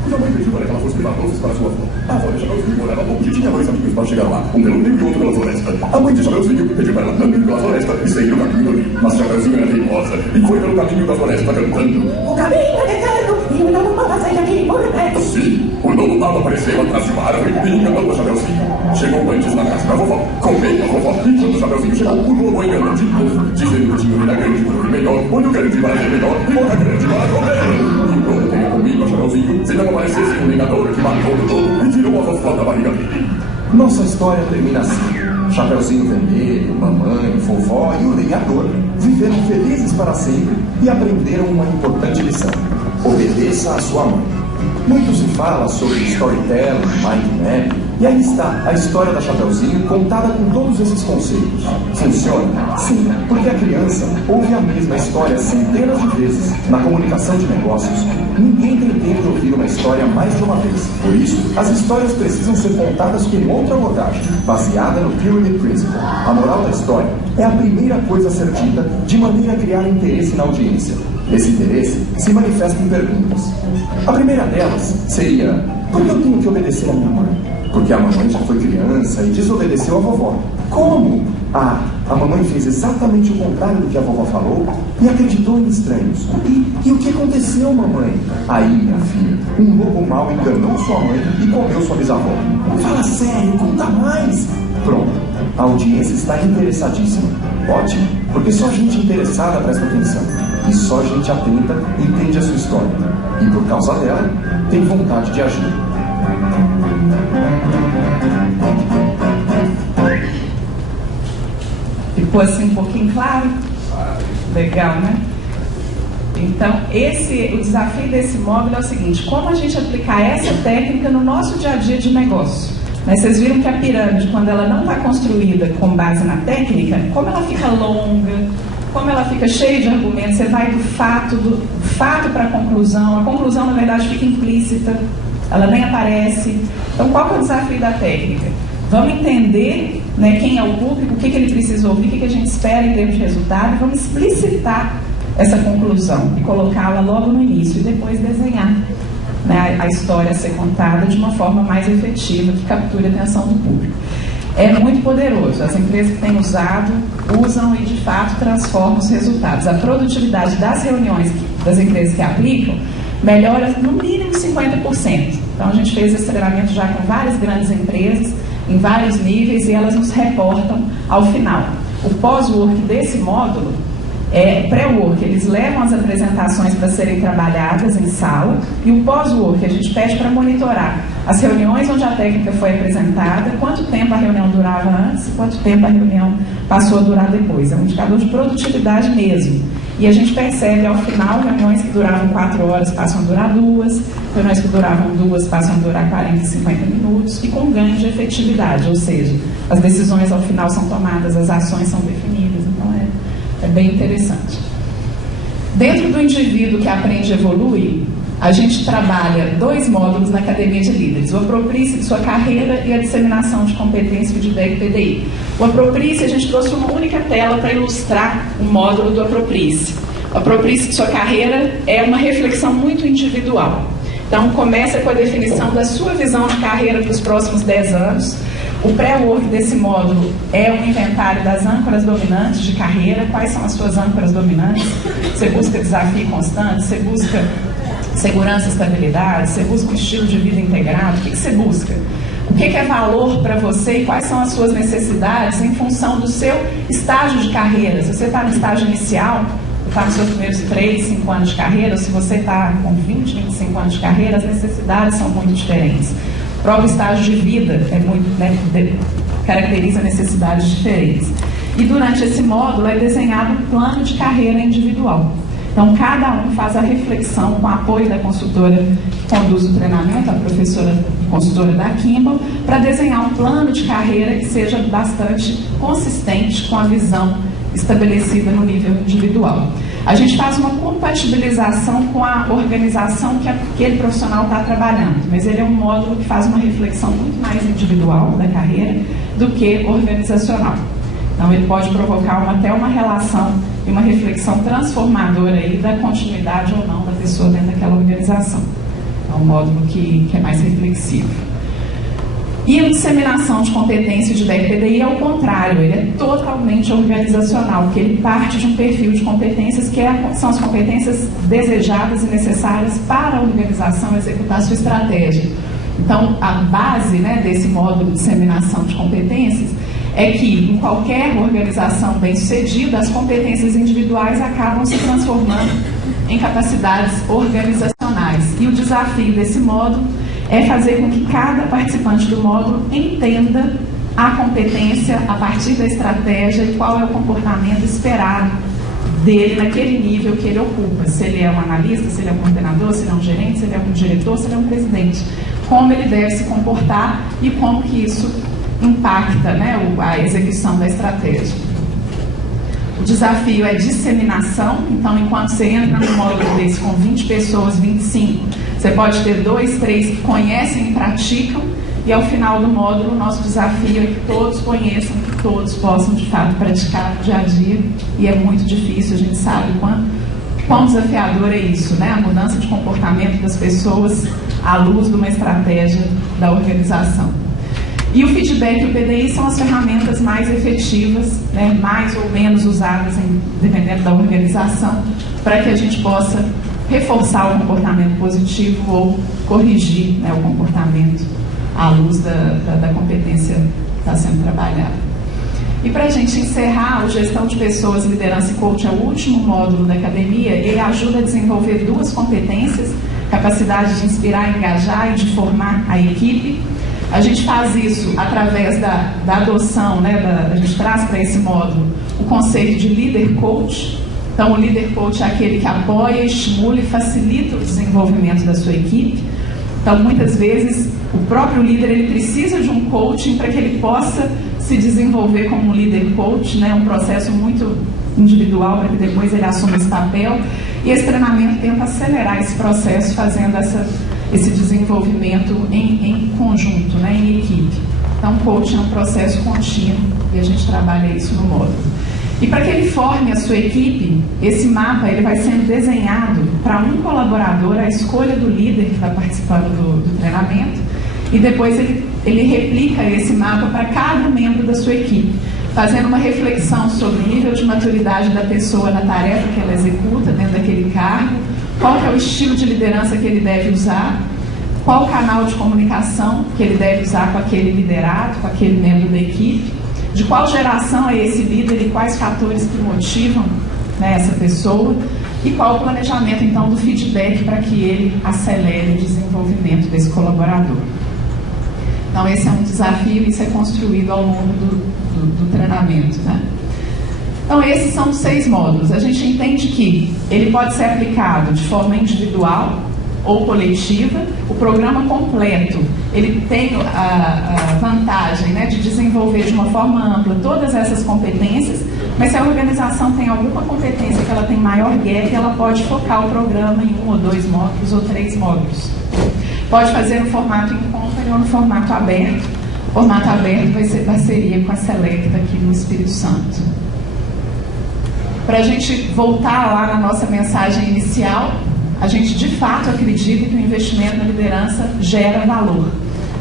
Sua mãe pediu para que ela fosse levar doces para sua avó. A avó de Chapeuzinho morava longe e tinha 2 amigos para chegar lá, um pelo rio e outro pela floresta. A mãe de Chapeuzinho pediu para ela não ir pela floresta e seguir o caminho do rio. Mas Chapeuzinho era teimosa e foi pelo caminho da floresta cantando: o caminho é eterno e o lobo mau sai daqui por perto. Sim, o lobo mau apareceu atrás de uma árvore e enganou o Chapeuzinho. Chegou antes na casa da vovó, comeu a vovó, e quando o Chapeuzinho chegou, o lobo enganou de novo, dizendo que tinha uma vida grande por melhor, olho grande para ser melhor e boca grande para comer. E pronto, tenha comigo a Chapeuzinho, se não aparecesse um enganador que matou o lobo e tirou a vovó da barriga dele. Nossa história termina assim. Chapeuzinho Vermelho, mamãe, vovó e o lenhador viveram felizes para sempre e aprenderam uma importante lição: obedeça à sua mãe. Muito se fala sobre storytelling, mind map, e aí está a história da Chapeuzinho contada com todos esses conceitos. Funciona? Sim, porque a criança ouve a mesma história centenas de vezes. Na comunicação de negócios, ninguém tem tempo de ouvir uma história mais de uma vez. Por isso, as histórias precisam ser contadas com outra abordagem, baseada no Pyramid Principle. A moral da história é a primeira coisa a ser dita, de maneira a criar interesse na audiência. Esse interesse se manifesta em perguntas. A primeira delas seria: por que eu tenho que obedecer a minha mãe? Porque a mamãe já foi criança e desobedeceu a vovó. Como? A mamãe fez exatamente o contrário do que a vovó falou e acreditou em estranhos. E o que aconteceu, mamãe? Aí, minha filha, um lobo mau enganou sua mãe e comeu sua bisavó. Fala sério, conta mais! Pronto, a audiência está interessadíssima. Ótimo, porque só gente interessada presta atenção. E só gente atenta entende a sua história. E por causa dela, tem vontade de agir. Ficou assim um pouquinho claro? Legal, né? Então, o desafio desse módulo é o seguinte: como a gente aplicar essa técnica no nosso dia a dia de negócio? Mas vocês viram que a pirâmide, quando ela não está construída com base na técnica, como ela fica longa, como ela fica cheia de argumentos, você vai do fato para a conclusão na verdade fica implícita, ela nem aparece. Então, qual que é o desafio da técnica? Vamos entender, né, quem é o público, o que ele precisa ouvir, o que a gente espera em termos de resultado, e vamos explicitar essa conclusão e colocá-la logo no início e depois desenhar, né, a história a ser contada de uma forma mais efetiva, que capture a atenção do público. É muito poderoso. As empresas que têm usado, usam e de fato transformam os resultados. A produtividade das reuniões das empresas que aplicam melhora no mínimo 50%. Então a gente fez esse treinamento já com várias grandes empresas, em vários níveis, e elas nos reportam ao final. O pós-work desse módulo é pré-work, eles levam as apresentações para serem trabalhadas em sala, e o pós-work a gente pede para monitorar as reuniões onde a técnica foi apresentada, quanto tempo a reunião durava antes, quanto tempo a reunião passou a durar depois. É um indicador de produtividade mesmo. E a gente percebe ao final, reuniões que duravam 4 horas passam a durar 2, reuniões que duravam 2 passam a durar 40, 50 minutos, e com ganho de efetividade, ou seja, as decisões ao final são tomadas, as ações são definidas. Então é bem interessante. Dentro do indivíduo que aprende e evolui, a gente trabalha 2 módulos na Academia de Líderes: o Aproprie-se de sua carreira e a disseminação de competência, feedback e PDI. O Aproprie-se, a gente trouxe uma única tela para ilustrar o módulo do Aproprie-se. O Aproprie-se de sua carreira é uma reflexão muito individual. Então, começa com a definição da sua visão de carreira para os próximos 10 anos. O pré-work desse módulo é um inventário das âncoras dominantes de carreira. Quais são as suas âncoras dominantes? Você busca desafio constante? Você busca segurança e estabilidade? Você busca um estilo de vida integrado? O que você busca? O que é valor para você e quais são as suas necessidades em função do seu estágio de carreira? Se você está no estágio inicial, está nos seus primeiros 3, 5 anos de carreira, ou se você está com 20, 25 anos de carreira, as necessidades são muito diferentes. O próprio estágio de vida caracteriza necessidades diferentes. E durante esse módulo é desenhado um plano de carreira individual. Então, cada um faz a reflexão com o apoio da consultora que conduz o treinamento, a professora consultora da Kimball, para desenhar um plano de carreira que seja bastante consistente com a visão estabelecida no nível individual. A gente faz uma compatibilização com a organização que aquele profissional está trabalhando, mas ele é um módulo que faz uma reflexão muito mais individual da carreira do que organizacional. Então, ele pode provocar até uma relação e uma reflexão transformadora aí da continuidade ou não da pessoa dentro daquela organização. É um módulo que é mais reflexivo. E a disseminação de competência de DEC-PDI é o contrário, ele é totalmente organizacional, porque ele parte de um perfil de competências que são as competências desejadas e necessárias para a organização executar a sua estratégia. Então, a base desse módulo de disseminação de competências é que, em qualquer organização bem-sucedida, as competências individuais acabam se transformando em capacidades organizacionais. E o desafio desse módulo é fazer com que cada participante do módulo entenda a competência a partir da estratégia e qual é o comportamento esperado dele naquele nível que ele ocupa. Se ele é um analista, se ele é um coordenador, se ele é um gerente, se ele é um diretor, se ele é um presidente. Como ele deve se comportar e como que isso impacta a execução da estratégia. O desafio é disseminação, então enquanto você entra no módulo desse com 20 pessoas, 25, você pode ter 2, 3 que conhecem e praticam, e ao final do módulo o nosso desafio é que todos conheçam, que todos possam de fato praticar no dia a dia, e é muito difícil, a gente sabe quão desafiador é isso, a mudança de comportamento das pessoas à luz de uma estratégia da organização. E o feedback e o PDI são as ferramentas mais efetivas, mais ou menos usadas dependendo da organização, para que a gente possa reforçar o comportamento positivo ou corrigir o comportamento à luz da competência que está sendo trabalhada. E para a gente encerrar, o Gestão de Pessoas, Liderança e Coach é o último módulo da academia. Ele ajuda a desenvolver 2 competências: capacidade de inspirar, engajar e de formar a equipe. A gente faz isso através da adoção, a gente traz para esse módulo o conceito de líder coach. Então, o líder coach é aquele que apoia, estimula e facilita o desenvolvimento da sua equipe. Então, muitas vezes, o próprio líder ele precisa de um coaching para que ele possa se desenvolver como um líder coach, um processo muito individual para que depois ele assuma esse papel. E esse treinamento tenta acelerar esse processo, fazendo esse desenvolvimento em conjunto, em equipe. Então, o coaching é um processo contínuo e a gente trabalha isso no módulo. E para que ele forme a sua equipe, esse mapa ele vai sendo desenhado para um colaborador, a escolha do líder que está participando do treinamento, e depois ele replica esse mapa para cada membro da sua equipe, fazendo uma reflexão sobre o nível de maturidade da pessoa na tarefa que ela executa dentro daquele cargo, qual que é o estilo de liderança que ele deve usar, qual o canal de comunicação que ele deve usar com aquele liderado, com aquele membro da equipe, de qual geração é esse líder e quais fatores que motivam essa pessoa, e qual o planejamento então do feedback para que ele acelere o desenvolvimento desse colaborador. Então esse é um desafio e isso é construído ao longo do treinamento. Então esses são os 6 módulos. A gente entende que ele pode ser aplicado de forma individual ou coletiva. O programa completo ele tem a vantagem de desenvolver de uma forma ampla todas essas competências, mas se a organização tem alguma competência que ela tem maior gap, ela pode focar o programa em 1 ou 2 módulos ou 3 módulos. Pode fazer no formato in-company ou no formato aberto. O formato aberto vai ser parceria com a Selecta aqui no Espírito Santo. Para a gente voltar lá na nossa mensagem inicial, a gente de fato acredita que o investimento na liderança gera valor.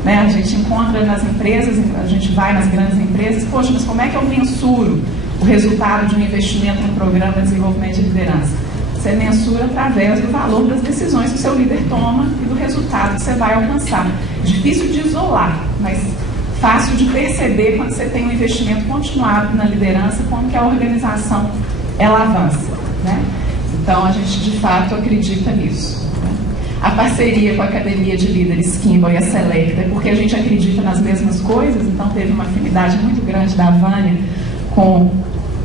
Né? A gente encontra nas empresas, a gente vai nas grandes empresas, poxa, mas como é que eu mensuro o resultado de um investimento no programa de desenvolvimento de liderança? Você mensura através do valor das decisões que o seu líder toma e do resultado que você vai alcançar. Difícil de isolar, mas fácil de perceber quando você tem um investimento continuado na liderança, como que a organização ela avança. Né? Então, a gente de fato acredita nisso. Né? A parceria com a Academia de Líderes Kimball e a Selecta é porque a gente acredita nas mesmas coisas, então teve uma afinidade muito grande da Vânia com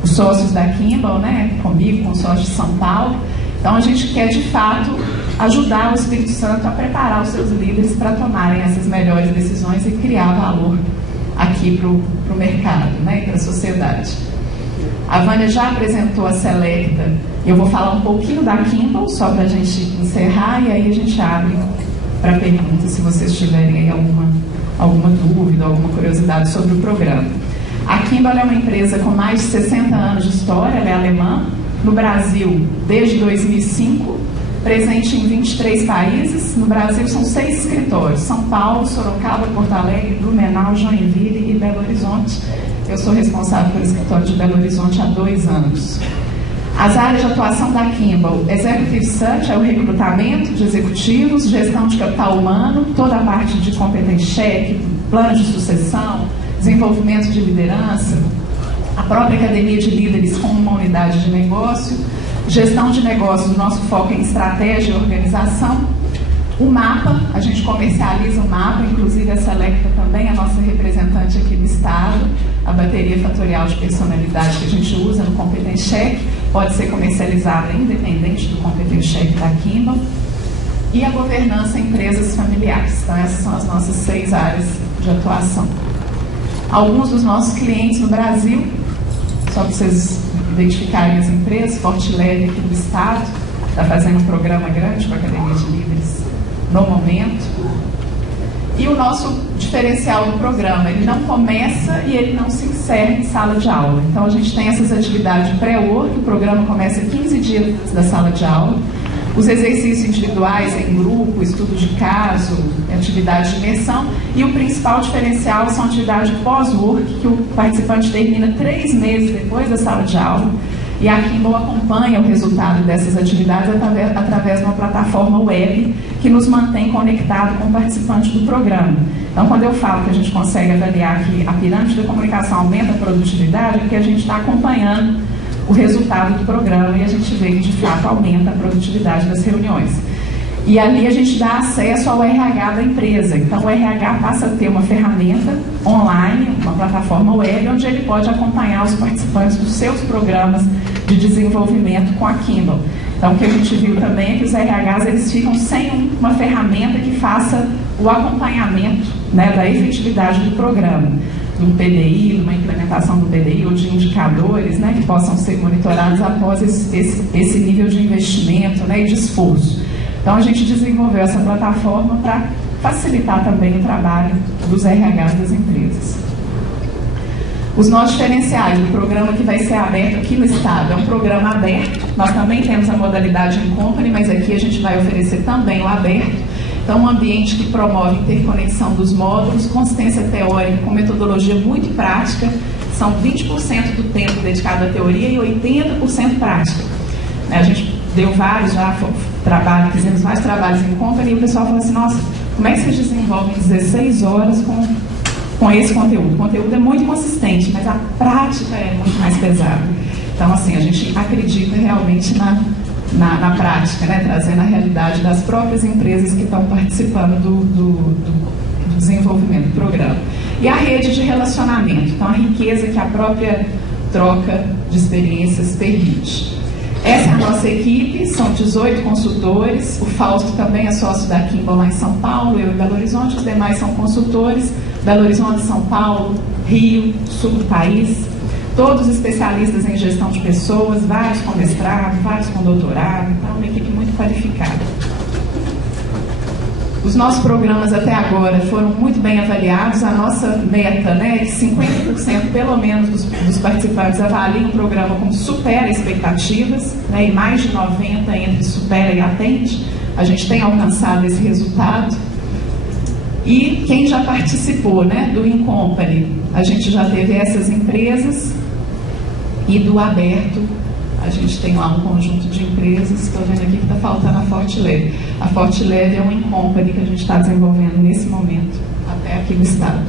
os sócios da Kimball, né? Comigo, com os sócios de São Paulo. Então, a gente quer de fato ajudar o Espírito Santo a preparar os seus líderes para tomarem essas melhores decisões e criar valor aqui para o mercado, né? E para a sociedade. A Vânia já apresentou a Selecta, eu vou falar um pouquinho da Kimball, só para a gente encerrar, e aí a gente abre para perguntas, se vocês tiverem aí alguma dúvida, alguma curiosidade sobre o programa. A Kimball é uma empresa com mais de 60 anos de história, ela é alemã, no Brasil desde 2005, presente em 23 países. No Brasil são 6 escritórios: São Paulo, Sorocaba, Porto Alegre, Blumenau, Joinville e Belo Horizonte. Eu sou responsável pelo escritório de Belo Horizonte há 2 anos. As áreas de atuação da Kimball: Executive Search, é o recrutamento de executivos, gestão de capital humano, toda a parte de competence check, plano de sucessão, desenvolvimento de liderança, a própria Academia de Líderes com uma unidade de negócio, gestão de negócios, o nosso foco é em estratégia e organização. O mapa, a gente comercializa o mapa, inclusive a Selecta também, a nossa representante aqui no estado, a bateria fatorial de personalidade que a gente usa no Competence Check, pode ser comercializada independente do Competence Check da Kimball. E a governança em empresas familiares. Então essas são as nossas 6 áreas de atuação. Alguns dos nossos clientes no Brasil, só para vocês identificarem as empresas: Fortileve aqui do estado, está fazendo um programa grande com a Academia de Líderes no momento. E o nosso diferencial do programa, ele não começa e ele não se encerra em sala de aula. Então a gente tem essas atividades pré-work, o programa começa 15 dias da sala de aula. Os exercícios individuais em grupo, estudo de caso, atividade de imersão, e o principal diferencial são atividades pós-work, que o participante termina 3 meses depois da sala de aula, e a Kimball acompanha o resultado dessas atividades através de uma plataforma web que nos mantém conectado com o participante do programa. Então, quando eu falo que a gente consegue avaliar que a pirâmide da comunicação aumenta a produtividade, é porque a gente está acompanhando o resultado do programa e a gente vê que de fato aumenta a produtividade das reuniões. E ali a gente dá acesso ao RH da empresa. Então o RH passa a ter uma ferramenta online, uma plataforma web, onde ele pode acompanhar os participantes dos seus programas de desenvolvimento com a Kimball. Então o que a gente viu também é que os RHs eles ficam sem uma ferramenta que faça o acompanhamento, né, da efetividade do programa, de um PDI, de uma implementação do PDI ou de indicadores, né, que possam ser monitorados após esse nível de investimento, né, e de esforço. Então a gente desenvolveu essa plataforma para facilitar também o trabalho dos RHs das empresas. Os nossos diferenciais do programa que vai ser aberto aqui no estado é um programa aberto. Nós também temos a modalidade em company, mas aqui a gente vai oferecer também o aberto. Então, um ambiente que promove interconexão dos módulos, consistência teórica com metodologia muito prática. São 20% do tempo dedicado à teoria e 80% prática. A gente deu vários já trabalhos, fizemos vários trabalhos em company e o pessoal falou assim: nossa, como é que vocês desenvolvem 16 horas com esse conteúdo? O conteúdo é muito consistente, mas a prática é muito mais pesada. Então, assim, a gente acredita realmente na prática, né? Trazendo a realidade das próprias empresas que estão participando do desenvolvimento do programa. E a rede de relacionamento, então a riqueza que a própria troca de experiências permite. Essa é a nossa equipe, são 18 consultores, o Fausto também é sócio da Kimball lá em São Paulo, eu em Belo Horizonte, os demais são consultores, Belo Horizonte, São Paulo, Rio, sul do país, todos especialistas em gestão de pessoas, vários com mestrado, vários com doutorado, então uma equipe muito qualificada. Os nossos programas até agora foram muito bem avaliados. A nossa meta, né, é que 50% pelo menos dos participantes avaliam o programa como supera expectativas, né, e mais de 90% entre supera e atende. A gente tem alcançado esse resultado. E quem já participou, né, do Incompany, a gente já teve essas empresas, e do Aberto, a gente tem lá um conjunto de empresas. Estou vendo aqui que está faltando a Forte Leve. A Forte Leve é um Incompany que a gente está desenvolvendo nesse momento, até aqui no estado.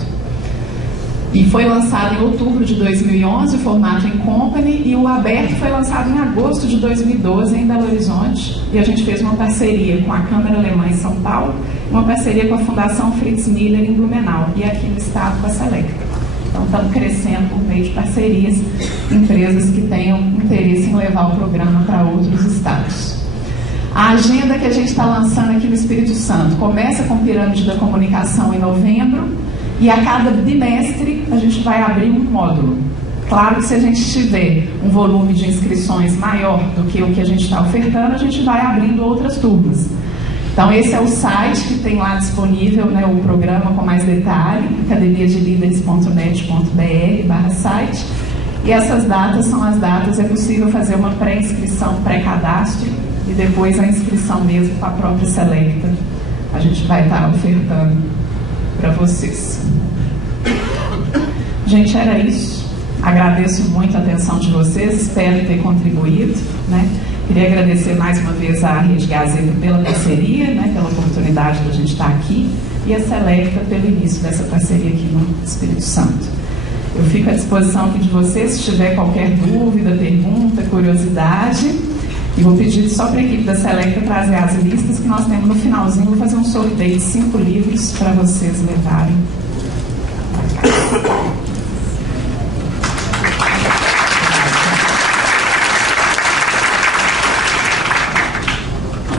E foi lançado em outubro de 2011, o formato Incompany, e o Aberto foi lançado em agosto de 2012 em Belo Horizonte. E a gente fez uma parceria com a Câmara Alemã em São Paulo, uma parceria com a Fundação Fritz Miller em Blumenau, e aqui no estado com a Selecta. Então, estamos crescendo por meio de parcerias, empresas que tenham interesse em levar o programa para outros estados. A agenda que a gente está lançando aqui no Espírito Santo começa com Pirâmide da Comunicação em novembro, e a cada bimestre a gente vai abrir um módulo. Claro que se a gente tiver um volume de inscrições maior do que o que a gente está ofertando, a gente vai abrindo outras turmas. Então, esse é o site que tem lá disponível, né, o programa com mais detalhe, academiadelíderes.net.br/site. E essas datas são as datas, é possível fazer uma pré-inscrição, pré-cadastro, e depois a inscrição mesmo com a própria Selecta. A gente vai estar ofertando para vocês. Gente, era isso. Agradeço muito a atenção de vocês, espero ter contribuído, né? Queria agradecer mais uma vez à Rede Gazeta pela parceria, né, pela oportunidade de a gente estar aqui, e a Selecta pelo início dessa parceria aqui no Espírito Santo. Eu fico à disposição aqui de vocês, se tiver qualquer dúvida, pergunta, curiosidade, e vou pedir só para a equipe da Selecta trazer as listas que nós temos no finalzinho. Vou fazer um sorteio de 5 livros para vocês levarem para casa.